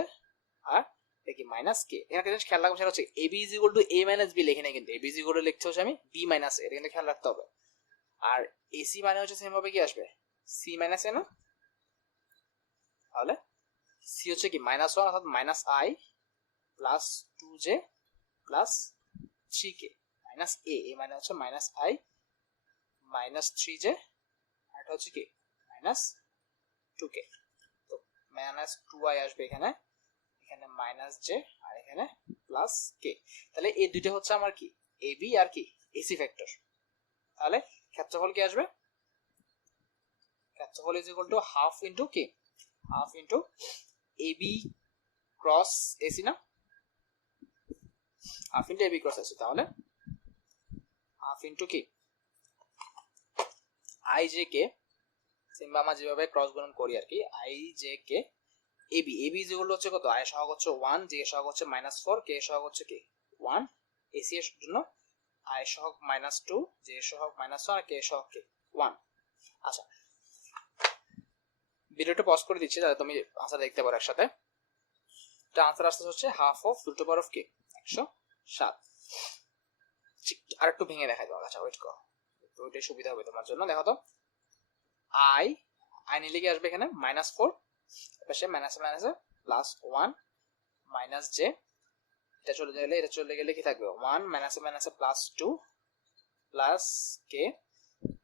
আর দেখি মাইনাস কে। এখানে একটা খেয়াল রাখবো, সেটা হচ্ছে ab is equal two a minus b লিখি না, কিন্তু ab ইজ ইকুয়াল টু লিখতে হচ্ছে আমি b মাইনাস a, এটা কিন্তু খেয়াল রাখতে হবে। আর ac মানে হচ্ছে সেম ভাবে কি আসবে c মাইনাস a না, তাহলে c হচ্ছে কি মাইনাস 1 অর্থাৎ minus i plus 2j plus 3k minus a, a মানে হচ্ছে মাইনাস i মাইনাস 3j, আর এটা হচ্ছে কি মাইনাস 2k। তো মাইনাস 2i আসবে এখানে, এখানে মাইনাস j আর এখানে প্লাস k। তাহলে এই দুইটা হচ্ছে আমার কি ab আর কি ac ভেক্টর। তাহলে ক্ষেত্রফল কি আসবে, ক্ষেত্রফল is equal to half into কি half into ab cross ac না, half into ab cross ac। তাহলে হাফ ইনটু কি i j k, সিম্বা আমরা যেভাবে ক্রস গুণন করি আর কি, i j k ab, ab is equal to হচ্ছে কত, i সহগ হচ্ছে 1, j সহগ হচ্ছে -4, k সহগ হচ্ছে কি 1, ac এর জন্য i সহগ -2, j সহগ -1 আর k সহগ কি 1। আচ্ছা, ভিডিওটা পজ করে দিচ্ছি তাহলে তুমি আনসার দেখতে পারো একসাথে। এটা আনসার আসতে হচ্ছে half of root over of কি 107। আর একটু ভেঙে দেখা যাবে। আচ্ছা ওয়েট করো, তো ওইটাই সুবিধা হবে তোমার জন্য। দেখো তো i নিলে কি আসবে এখানে -4, পাশে মাইনাসে মাইনাসে প্লাস 1 মাইনাস j, এটা চলে গেলে কি থাকবে 1 মাইনাসে মাইনাসে প্লাস 2 প্লাস k,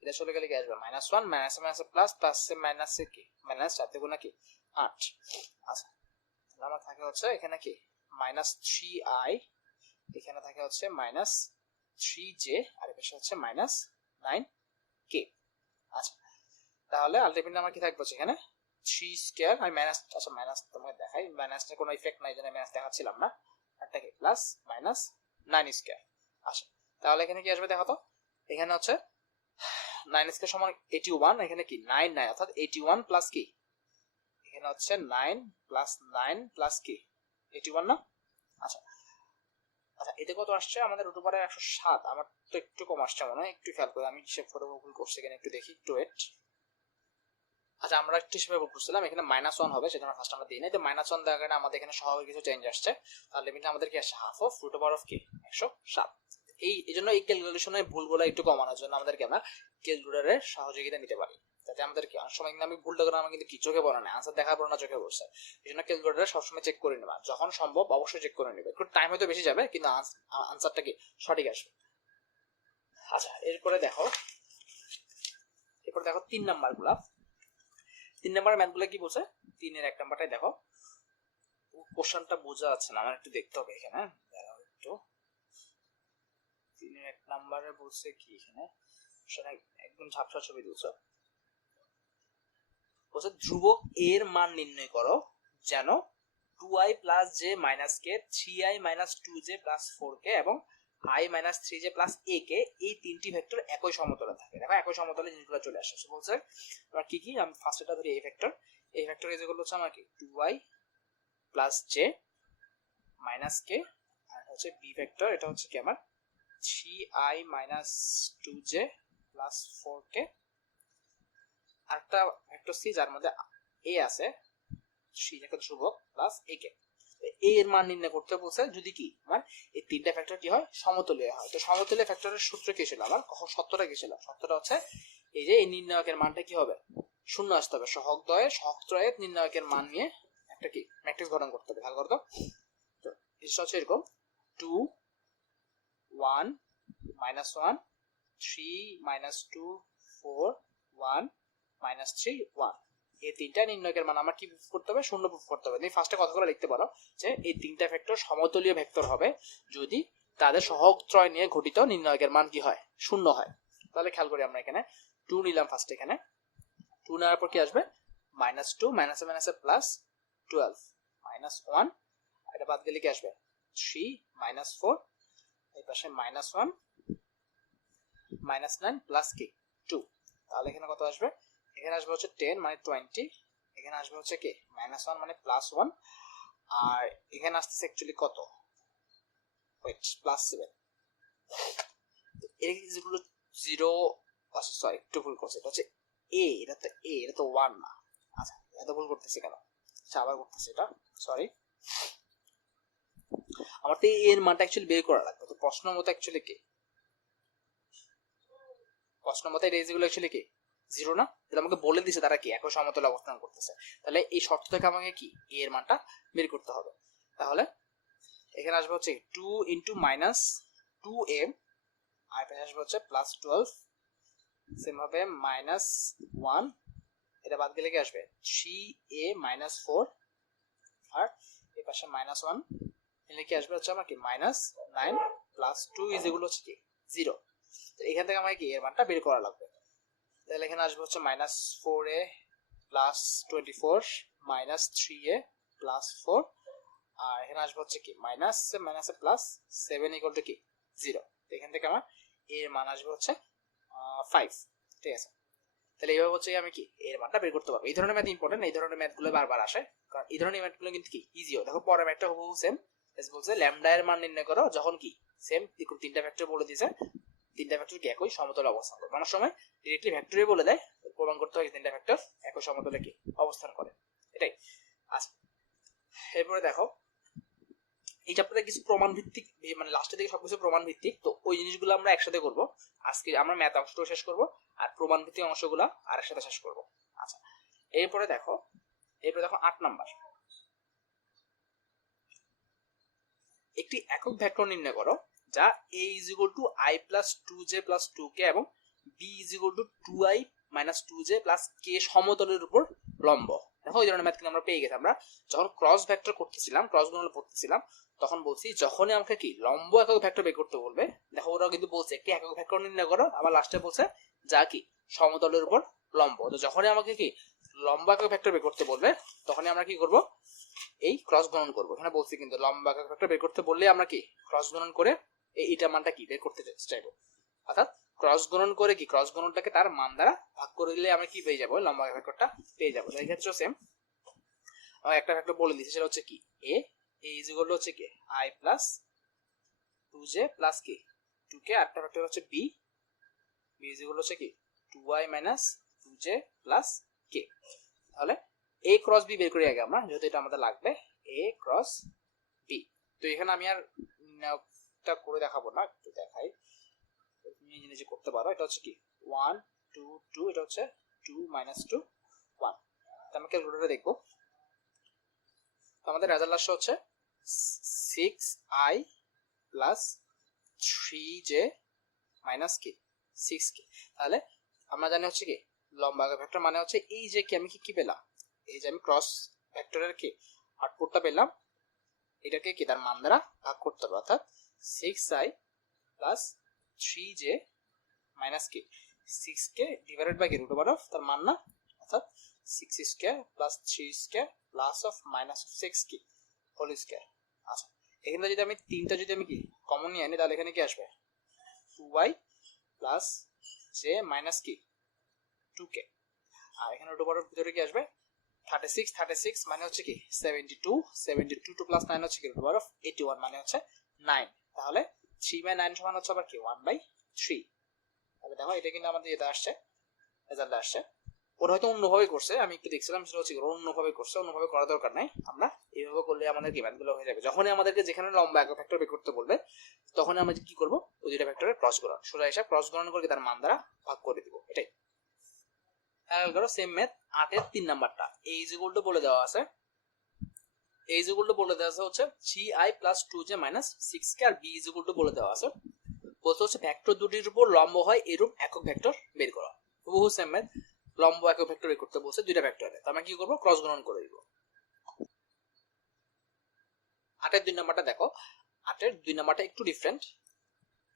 এটা চলে গেলে কি আসবে -1 মাইনাসে মাইনাসে প্লাস প্লাসে মাইনাসে কি মাইনাস 4 গুণা কি 8। আচ্ছা, তাহলে আমার থাকে হচ্ছে এখানে কি -3i, এখানে থাকে হচ্ছে -3j, আর এর পাশে হচ্ছে -9k। আচ্ছা, তাহলে আলটিমেটলি আমার কি থাকবে এখানে 3 স্কয়ার, আমি মাইনাস, আচ্ছা মাইনাস তোমাকে দেখাই, মাইনাসের কোনো ইফেক্ট নাই জন্য মাইনাস দেখাচ্ছিলাম না, একটা কি প্লাস -9 স্কয়ার। আচ্ছা, তাহলে এখানে কি আসবে দেখো তো, এখানে হচ্ছে 9 স্কয়ার সমান 81, এখানে কি 9 9 অর্থাৎ 81 প্লাস কি, এখানে হচ্ছে 9 প্লাস 9 প্লাস কি 81 না। আচ্ছা আচ্ছা, এতে কত আসছে আমাদের রুট ওভারে 107, আমার তো একটু কম আসছে মনে হয়, একটু খেয়াল করে আমি হিসাব করে ভুল করছি এখানে, একটু দেখি একটু ওয়েট। আচ্ছা, আমরা একটু হিসেবে ভুল করছিলাম, এখানে -1 হবে সেটা ফার্স্ট আমরা দিই নাই, তো -1 দেওয়ার কারণে আমাদের এখানে স্বাভাবিক কিছু চেঞ্জ আসছে। তাহলে লিমিটটা আমাদের কি আসছে half of root over of কি 107। এই জন্য এই ক্যালকুলেশনের ভুলগুলো একটু কমানোর জন্য আমাদেরকে আমরা ক্যালকুলেটরের সহযোগিতা নিতে পারি, যাতে আমাদের কি অনেক সময় আমি ভুলটা করে আমার কিন্তু কি চোখে পড়ে না, আনসার দেখা পড়ে না, চোখে পড়ছে। এই জন্য ক্যালকুলেটর সবসময় চেক করে নেবা, যখন সম্ভব অবশ্যই চেক করে নেবে। একটু টাইম হয়তো বেশি যাবে, কিন্তু আনসারটা কি সঠিক আসবে। আচ্ছা, এরপরে দেখো 3 নাম্বার গুলা। 3 নাম্বার ম্যাথ গুলা কি বলছে, 3-এর 1 নাম্বারটাই দেখো। কোশ্চেনটা বোঝা যাচ্ছে না, আমার একটু দেখতে হবে এখানে, দাঁড়াও একটু। 3-এর 1 নাম্বারে বলছে কি, এখানে একদম ঝাপসা ছবি দিয়েছে। বলছে ধ্রুবক এর মান নির্ণয় করো যেন 2i + j - k, 3i - 2j + 4k এবং i - 3j + a কে এই তিনটি ভেক্টর একই সমতলে থাকে। দেখো একই সমতলে জিনিসগুলো চলে আসছে। বলছে আমার কি কি, আমি ফার্স্ট এটা ধরি, এই ভেক্টর যেগুলো হচ্ছে আমার কি 2i + j - k, আর হচ্ছে b ভেক্টর, এটা হচ্ছে কি আমার 3i - 2j + 4k, আরেকটা ভেক্টর c যার মধ্যে a আছে, c একটা ধ্রুবক প্লাস a কে। a এর মান নির্ণয় করতে বলছে যদি কি আমার এই তিনটা ফ্যাক্টর কি হয়, সমতুল্য হয়। তো সমতুল্য ফ্যাক্টরের সূত্র কি ছিল আমার, সত্যটা কি ছিল, সত্যটা হচ্ছে এই যে এই নির্ণায়কের মানটা কি হবে, শূন্য আসতে হবে। সহগদ্বয়ের নির্ণায়কের মান নিয়ে একটা কি ম্যাট্রিক্স গঠন করতে হবে। খেয়াল করো তো, এটা হচ্ছে এরকম 2 1 -1 3 -2 4 1 -3 1, এই তিনটা নির্ণয়কের মান আমার কি প্রুফ করতে হবে, শূন্য প্রুফ করতে হবে। তুমি ফার্স্টে কথাগুলো লিখতে পারো যে এই তিনটা ভেক্টর সমতলীয় ভেক্টর হবে যদি তাদের সহগত্রয় নিয়ে গঠিত নির্ণয়কের মান কি হয়, শূন্য হয়। তাহলে খেয়াল করি, আমরা এখানে 2 নিলাম ফার্স্ট, এখানে 2 নেওয়ার পর কি আসবে, -2 -a +12 -1, এটা বাদ দিলে কি আসবে 3 -4, এই পাশে -1 -9 প্লাস কি 2। তাহলে এখানে কত আসবে, এখানে আসবে হচ্ছে 10 মানে 20, এখানে আসবে হচ্ছে কি -1 মানে +1, আর এখানে আসছে অ্যাকচুয়ালি কত, ওয়েট +7। এই যেগুলো 0, সরি একটু ভুল করছি, এটা হচ্ছে a, এটা তো 1 না। আচ্ছা, এত ভুল করতেছি কেন, আচ্ছা আবার করতেছি এটা, সরি। আমার তো এর মানটা অ্যাকচুয়ালি বের করা লাগবে। তো প্রশ্ন মতো অ্যাকচুয়ালি কি, প্রশ্ন মতো এই রেজগুলো অ্যাকচুয়ালি কি 0 না, তাহলে আমাকে বলে দিছে তারা কি একই সমতলে অবস্থান করতেছে। তাহলে এই শর্ত থেকে আমাকে কি এর মানটা বের করতে হবে। তাহলে এখানে আসবে হচ্ছে 2 × -2m, আর এখানে আসবে হচ্ছে +12, সেম ভাবে -1, এটা বাদ দিলে কি আসবে 3a - 4, আর এই পাশে -1 এলে কি আসবে হচ্ছে আমার কি -9 + 2 যেগুলো হচ্ছে কি 0। তো এখান থেকে আমাকে কি এর মানটা বের করা লাগবে। তাহলে এখানে আসবে হচ্ছে -4a + 24 -3a + 4, আর এখানে আসবে হচ্ছে কি -7 = কি 0। তো এখান থেকে আমার এর মান আসবে হচ্ছে 5। ঠিক আছে, তাহলে এইভাবে হচ্ছে আমি কি এর মানটা বের করতে পারবো। এই ধরনের ম্যাথ ইম্পর্টেন্ট, এই ধরনের ম্যাথগুলো বারবার আসে, কারণ এই ধরনের ম্যাথগুলো কিন্তু কি ইজিও। দেখো পরের ম্যাথটা হুবহু সেম, বলছে ল্যামডা এর মান নির্ণয় করো যখন কি সেম তিনটা ভেক্টর বলে দিয়েছে, তিনটা ভেক্টর কি একই সমতলে অবস্থান করে। অনেক সময় ডিরেক্টলি ভেক্টরই বলে দেয়, প্রমাণ করতে হয় তিনটা ভেক্টর একই সমতলে কি অবস্থান করে, এটাই। আচ্ছা, এরপরে দেখো এই চ্যাপ্টারে কিছু প্রমাণ ভিত্তিক, মানে লাস্টের দিকে সবকিছু প্রমাণ ভিত্তিক, তো ওই জিনিসগুলো আমরা একসাথে করব। আজকে আমরা ম্যাথ অংশটা শেষ করব, আর প্রমাণ ভিত্তিক অংশগুলো আর একসাথে শেষ করব। আচ্ছা, এরপরে দেখো 8 নাম্বার, একটি একক ভেক্টর নির্ণয় করো যা a = i + 2j + 2k এবং b = 2i - 2j + k সমতলের উপর লম্ব। দেখো এই ধরনের ম্যাথ কিন্তু আমরা পেয়ে গেছি। আমরা যখন ক্রস ভেক্টর করতেছিলাম, ক্রস গুণন পড়তেছিলাম, তখন বলছি যখনই আমাকে কি লম্ব একক ভেক্টর বের করতে বলবে, দেখো ওরা কিন্তু বলছে একটি একক ভেক্টর নির্ণয় করো, আবার লাস্টে বলছে যা কি সমতলের উপর লম্ব। তো যখনই আমাকে কি লম্ব একক ভেক্টর বের করতে বলবে, তখনই আমরা কি করব, এই ক্রস গুণন করব। এখানে বলছি কিন্তু লম্ব একক ভেক্টর বের করতে বললে আমরা কি ক্রস গুণন করে এইটার মানটা কি বের করতে চাইবো। অর্থাৎ ক্রস গুণন করে কি ক্রস গুণনটাকে তার মান দ্বারা ভাগ করে দিলে আমরা কি পেয়ে যাবো, লম্ব একক ভেক্টরটা পেয়ে যাবো। এই ক্ষেত্রে সেম আমার একটা ভেক্টর বলে দিয়েছে, সেটা হচ্ছে কি a = হচ্ছে কি i + 2j + কি 2k, আরেকটা ভেক্টর হচ্ছে b = হচ্ছে কি 2i - 2j + k। তাহলে a × b বের করি আগে আমরা, যেহেতু এটা আমাদের লাগবে a × b। তো এখানে আমি আর একটা করে দেখাবো না, একটু দেখাই, তুমি নিজে নিজে করতে পারো। এটা হচ্ছে কি 1 2 2, এটা হচ্ছে 2 - 2 1। আমরা ক্যালকুলেটরে দেখবো, আমাদের রেজাল্ট আসছে হচ্ছে 6i প্লাস 3j মাইনাস কি 6k। তাহলে আমরা জানি হচ্ছে কি লম্বা ভেক্টর মানে হচ্ছে এই যে কি আমি কি পেলাম, এই যে আমি ক্রস ভেক্টরের কি আউটপুটটা পেলাম, এটাকে কি তার মান দ্বারা ভাগ করতে হবে, অর্থাৎ 6i প্লাস 3j মাইনাস কি 6k ডিভাইডেড বাই কি রুট ওভার অফ তার মান না, অর্থাৎ 6 square plus 3 square plus of minus of 6 কি হোল স্কয়ার। আচ্ছা, এখানে যদি আমি তিনটা যদি আমি কি কমন নিয়ে আনি, তাহলে এখানে কি আসবে 2y প্লাস j মাইনাস কি 2k, আর এখানে রুট ওভার অফ ভিতরে কি আসবে 36 36 মানে হচ্ছে কি 72 72 2 প্লাস 9 হচ্ছে কি রুট ওভার অফ 81 মানে হচ্ছে 9। তাহলে 3/9 সমান হচ্ছে আবার কি 1/3। তাহলে দেখো এটা কিন্তু আমাদের এটা আসছে, রেজাল্ট আসছে। ওরা হয়তো অন্যভাবে করছে, আমি একটু দেখছিলাম সেটা হচ্ছে অন্যভাবে করছে, অন্যভাবে করার দরকার নাই, আমরা এইভাবে করলে আমাদের কি ম্যাথগুলো হয়ে যাবে। যখনই আমাদেরকে যেখানে লম্বা একক ভেক্টর বের করতে বলবে, তখন আমরা কি করব, ওই দুইটা ভেক্টরের ক্রস গুণন, সোজা হিসাব ক্রস গুণন করে তার মান দ্বারা ভাগ করে দিব, এটাই। খেয়াল করো সেম ম্যাথ 8 এর 3 নাম্বারটা, a ইজ ইকুয়াল টু বলে দেওয়া আছে, a ইজ ইকুয়াল টু বলে দেওয়া আছে হচ্ছে 3i plus 2j minus 6k, আর b ইজ ইকুয়াল টু বলে দেওয়া আছে বলতে হচ্ছে ভেক্টর দুটির উপর লম্ব হয় এরূপ একক ভেক্টর বের করা। হুবহু সেম ম্যাথ, লম্ব একক ভেক্টর বের করতে বলছে দুইটা ভেক্টরে, তো আমরা কি করব ক্রস গুণন করে দিব। 8 এর 2 নাম্বারটা দেখো, 8 এর 2 নাম্বারটা একটু ডিফারেন্ট,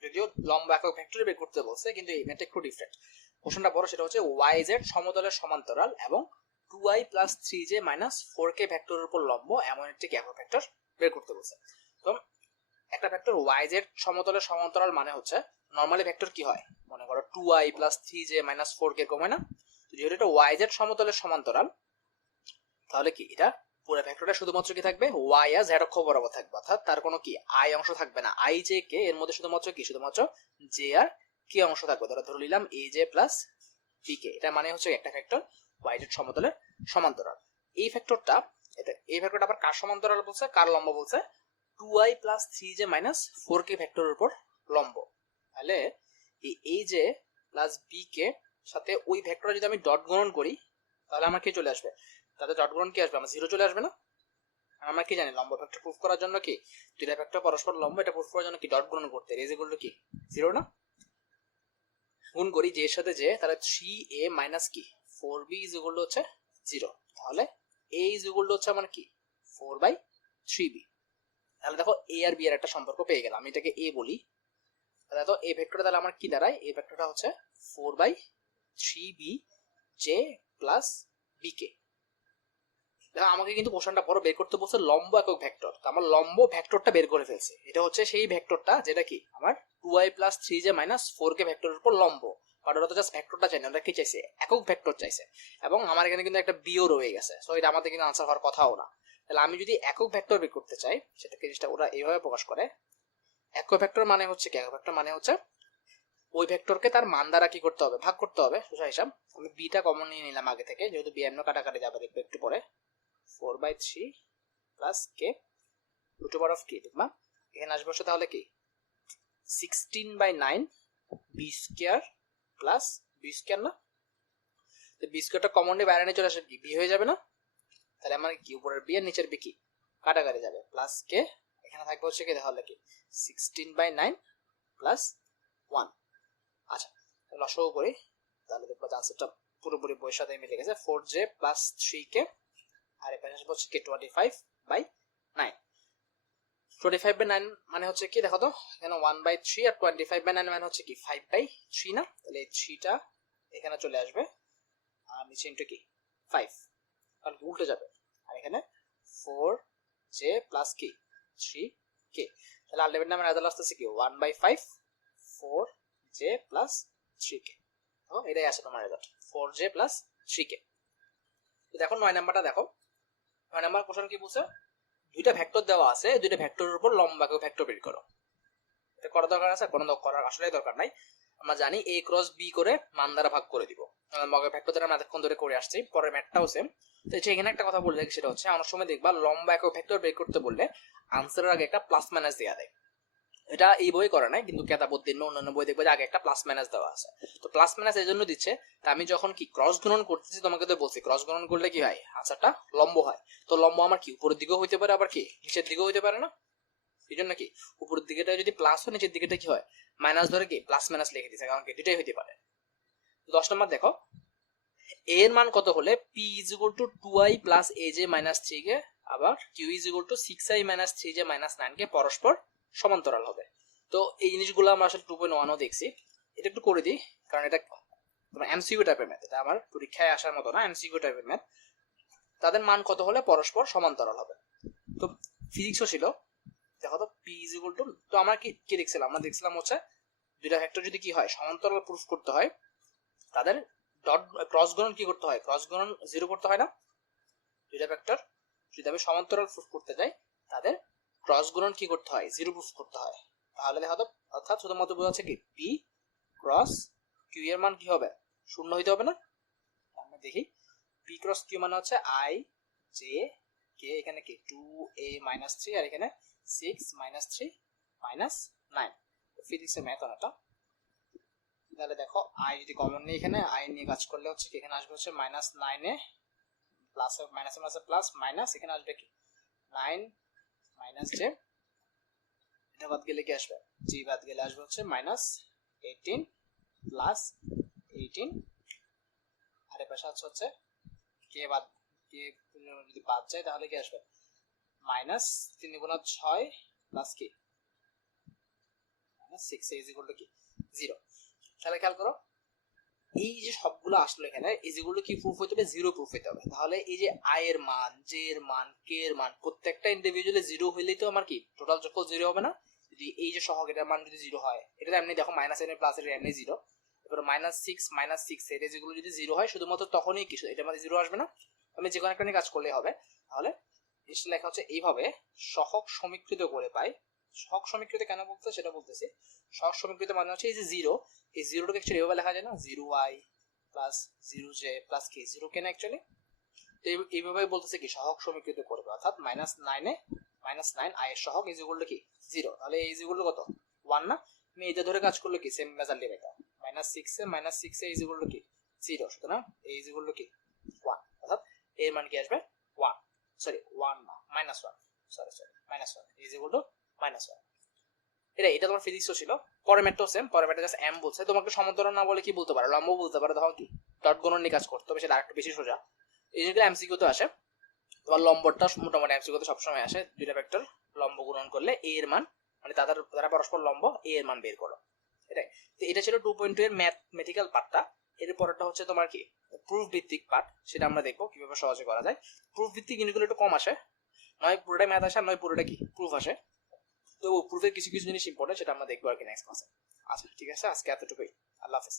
যদিও লম্ব একক ভেক্টর বের করতে বলছে, কিন্তু এই ম্যাথটা একটু ডিফারেন্ট। কোশ্চেনটা বড়, সেটা হচ্ছে yz সমতলের সমান্তরাল এবং 2i plus 3j minus 4k ভেক্টরের উপর লম্ব এমন একটি একক ভেক্টর বের করতে বলছে। তো একটা ভেক্টর yz সমতলের সমান্তরাল মানে হচ্ছে নরমালি ভেক্টর কি হয়, মনে করো 2i plus 3j minus 4k এরকম হয় না। তো যেহেতু এটা yz সমতলের সমান্তরাল, তাহলে কি এটা পুরো ভেক্টরটা শুধুমাত্র কি থাকবে y আর z অক্ষ বরাবর থাকবে, অর্থাৎ তার কোনো কি i অংশ থাকবে না, i j k এর মধ্যে শুধুমাত্র j আর k অংশ থাকবে। ধরে নিলাম aj প্লাস bk, এটা মানে হচ্ছে একটা ভেক্টর yz সমতলের সমান্তরাল। এই ভেক্টরটা আবার কার সমান্তরাল বলছে, কার লম্ব বলছে 2i plus 3j minus 4k ভেক্টরের উপর লম্ব। তাহলে এই aj প্লাস bk সাথে ওই ভেক্টরে যদি আমি ডট গুণন করি, তাহলে আমার কি চলে আসবে, তাতে ডট গুণন কি আসবে, আমার 0 চলে আসবে না। আমরা কি জানি লম্ব ভেক্টর প্রুফ করার জন্য কি দুইটা ভেক্টর পরস্পর লম্ব, এটা প্রুফ করার জন্য কি ডট গুণন করতে, ইজ ইকুয়াল টু কি 0 না। গুণ করি j এর সাথে j, তাহলে 3a মাইনাস কি 4b ইজ ইকুয়াল টু হচ্ছে 0। তাহলে a ইজ ইকুয়াল টু হচ্ছে আমার কি 4/3b। তাহলে দেখো a আর b এর একটা সম্পর্ক পেয়ে গেলাম, আমি এটাকে a বলি। তাহলে দেখো এই ভেক্টরটা তাহলে আমার কি দাঁড়ায়, এই ভেক্টরটা হচ্ছে 4/3b j প্লাস bk। দেখো আমাকে কিন্তু কোশ্চেনটা বড় বের করতে বলছে লম্ব একক ভেক্টর, তো আমার লম্ব ভেক্টরটা বের করে ফেলছে। এটা হচ্ছে সেই ভেক্টরটা যেটা কি আমার 2i plus 3j minus 4k ভেক্টরের উপর লম্ব, বাট ওরা তো জাস্ট ভেক্টরটা চাই না, ওরা কি চাইছে একক ভেক্টর চাইছে, এবং আমার এখানে কিন্তু একটা বিও রয়ে গেছে, সো এটা আমাদের কিন্তু আনসার হওয়ার কথাও না। তাহলে আমি যদি একক ভেক্টর বের করতে চাই, সেটাকে জিনিসটা ওরা এইভাবে প্রকাশ করে, একক ভেক্টর মানে হচ্ছে কি, একক ভেক্টর মানে হচ্ছে ওই ভেক্টরকে তার মান দ্বারা কি করতে হবে, ভাগ করতে হবে, সোজা হিসাব। আমি বিটা কমন নিয়ে নিলাম আগে থেকে, যেহেতু বি এমন কাটাকাটি যাবে দেখবে একটু পরে, 4/3 plus k root over of k দেখবা এখানে আসবে হচ্ছে তাহলে কি 16/9 b square plus b square না, তো b স্কয়ারটা কমন নিয়ে বাইরে নিয়ে চলে আসে কি b হয়ে যাবে না। তাহলে আমার কি উপরের b আর নিচের b কি কাটাকাটি যাবে, প্লাস k এখানে থাকবে হচ্ছে কি তাহলে কি 16/9 প্লাস 1। আচ্ছা লসাগু করি, তাহলে দেখবো আনসারটা পুরোপুরি বইয়ের সাথে মিলে গেছে, 4j প্লাস 3k, আর এখানে আসবে হচ্ছে কি 25/9। 25/9 মানে হচ্ছে কি দেখো তো এখানে 1/3 আর 25/9 মানে হচ্ছে কি 5/3 না, তাহলে এই 3টা এখানে চলে আসবে আর নিচে ইনটু কি 5, কারণ কি উল্টে যাবে, আর এখানে 4j প্লাস কি 3k, তাহলে আলটিমেট নামের রেজাল্ট আসতেছে কি 1/5 4j প্লাস 3k। তো এটাই আছে তোমার রেজাল্ট 4j প্লাস 3k। তো দেখো 9 নাম্বারটা দেখো, 9 নাম্বার কোশ্চেন কি বলছে, দুইটা ভেক্টর দেওয়া আছে, দুইটা ভেক্টরের উপর লম্ব একক ভেক্টর বের করো। এটা করার দরকার আছে, কোনো করার আসলে দরকার নাই, আমরা জানি a ক্রস b করে মান দ্বারা ভাগ করে দিব, লম্ব ভেক্টর দ্বারা আমরা এতক্ষণ ধরে করে আসছি, পরের ম্যাথটাও সেম। তো এখানে একটা কথা বলে রাখি, সেটা হচ্ছে অনেক সময় দেখবা লম্ব একক ভেক্টর বের করতে বললে আনসারের আগে একটা প্লাস মাইনাস দেয়া দেয়, এটা এই বই করে নাই, কিন্তু কেতাবুদ্দিন বা অন্যান্য বই দেখবে যে আগে একটা প্লাস মাইনাস দেওয়া আছে। তো প্লাস মাইনাস এই জন্য দিচ্ছে, তা আমি যখন কি ক্রস গুণন করতেছি তোমাকে তো বলছি ক্রস গুণন করলে কি হয়, আনসারটা লম্ব হয়। তো লম্ব আমার কি উপরের দিকেও হইতে পারে, আবার কি নিচের দিকেও হইতে পারে না। এই জন্য কি উপরের দিকেটা যদি প্লাস হয়, নিচের দিকেটা কি হয় মাইনাস, ধরে কি প্লাস মাইনাস লিখে দিচ্ছে, কারণ কি দুটাই হইতে পারে। 10 নম্বর দেখো, এর মান কত হলে p is equal two 2i plus aj minus 3 কে আবার q is equal two 6i minus 3j minus 9 কে পরস্পর সমান্তরাল হবে। তো এই জিনিসগুলো আমরা আসলে 2.1ও দেখছি, এটা একটু করে দিই, কারণ এটা তোমার এমসিকিউ টাইপের ম্যাথ, এটা আমার পরীক্ষায় আসার মতো না, এমসিকিউ টাইপের ম্যাথ। তাদের মান কত হলে পরস্পর সমান্তরাল হবে। তো ফিজিক্সও ছিল, দেখো তো p ইজ ইকুয়াল টু, তো আমরা কি দেখছিলাম, আমরা দেখছিলাম হচ্ছে দুইটা ভেক্টর যদি কি হয় সমান্তরাল প্রুফ করতে হয়, তাদের ডট ক্রস গুণন কি করতে হয়, ক্রস গুণন 0 করতে হয় না। দুইটা ভেক্টর যদি আমি সমান্তরাল প্রুফ করতে যাই, তাদের ক্রস গুণন কি করতে হয়, 0 প্রুফ করতে হয়। তাহলে দেখো তো, অর্থাৎ শুধুমাত্র বোঝা যাচ্ছে কি p ক্রস q এর মান কি হবে, শূন্য হইতে হবে না। আমরা দেখি p ক্রস q মানে হচ্ছে i j k, এখানে কি 2a মাইনাস 3 আর এখানে 6 মাইনাস 3 মাইনাস 9। ফিজিক্সের ম্যাথ অনেকটা। তাহলে দেখো i যদি কমন নিই, এখানে i নিয়ে কাজ করলে হচ্ছে কি এখানে আসবে হচ্ছে minus 9 A plus minus minus plus minus, এখানে আসবে কি 9 মাইনাস j, এটা বাদ গেলে কি আসবে, j বাদ গেলে আসবে হচ্ছে মাইনাস 18 প্লাস 18, আর এর পাশে হচ্ছে k বাদ k যদি বাদ যায় তাহলে কি আসবে মাইনাস 3 গুণ 6 প্লাস কি মাইনাস 6 ইজ ইকুয়াল টু কি 0। তাহলে খেয়াল করো এই যে সবগুলো আসলো এখানে, এই যেগুলো কি প্রুফ হইতে হবে, 0 প্রুফ হইতে হবে। তাহলে এই যে i এর মান, j এর মান, k এর মান প্রত্যেকটা ইন্ডিভিজুয়ালি 0 হইলেই তো আমার কি টোটাল যোগফল 0 হবে না। যদি এই যে সহগ এটার মান যদি 0 হয়, এটা এমনি দেখো মাইনাস এর প্লাস এর এমনি 0, এবার মাইনাস 6 এর যেগুলো যদি 0 হয় শুধুমাত্র তখনই কি এটার মধ্যে 0 আসবে না। আমি যে কোনো একটা নিয়ে কাজ করলেই হবে। তাহলে জিনিসটা লেখা হচ্ছে এইভাবে, সহগ সমীকৃত করে পাই। সহগ সমীকৃত কেন বলতে সেটা বলতেছি। সহগ সমীকৃত মানে হচ্ছে এই যে 0, এই 0টাকে অ্যাকচুয়ালি এভাবে লেখা যায় না, 0i প্লাস 0j প্লাস কি 0 কেন অ্যাকচুয়ালি। তো এইভাবে বলতেছে কি সহগ সমীকৃত করবে, অর্থাৎ মাইনাস 9 এ মাইনাস 9 i এর সহগ ইজ ইকুয়াল টু কি 0। তাহলে এই ইজ ইকুয়াল টু কত 1 না। আমি এটা ধরে কাজ করলে কি সেম রেজাল্ট দিবে, এটা minus 6 A is equal to কি 0, সুতরাং এই ইজ ইকুয়াল টু কি 1, অর্থাৎ এর মান কি আসবে 1, সরি 1 না minus 1, sorry minus 1 is equal two minus 1। এটা তোমার ফিজিক্সও ছিল। পরের ম্যাথটাও সেম, পরের ম্যাথটা জাস্ট m বলছে, তোমাকে সমান্তরাল না বলে কি বলতে পারো, লম্ব বলতে পারো। দেখো কি ডট গুণন নিয়ে কাজ করতে হবে, সেটা আরেকটু বেশি সোজা। এই জিনিসগুলো এমসিকিউ তো আসে, তোমার লম্বটা মোটামুটি এমসিকিউ তো সবসময় আসে। দুইটা ভেক্টর লম্ব গুণন করলে a এর মান, মানে তারা পরস্পর লম্ব, a এর মান বের করো। এটাই তো, এটা ছিল 2.2 এর ম্যাথমেটিক্যাল পার্টটা। এর পরেরটা হচ্ছে তোমার কি প্রুফ ভিত্তিক পার্ট, সেটা আমরা দেখবো কিভাবে সহজে করা যায়। প্রুফ ভিত্তিক জিনিসগুলো একটু কম আসে, নয় পুরোটাই ম্যাথ আসে, নয় পুরোটা কি প্রুফ আসে। তো প্রুফের কিছু কিছু জিনিস ইম্পর্টেন্ট, সেটা আমরা দেখবো আর কি নেক্সট ক্লাসে। আচ্ছা ঠিক আছে, আজকে এতটুকুই। আল্লাহ হাফেজ।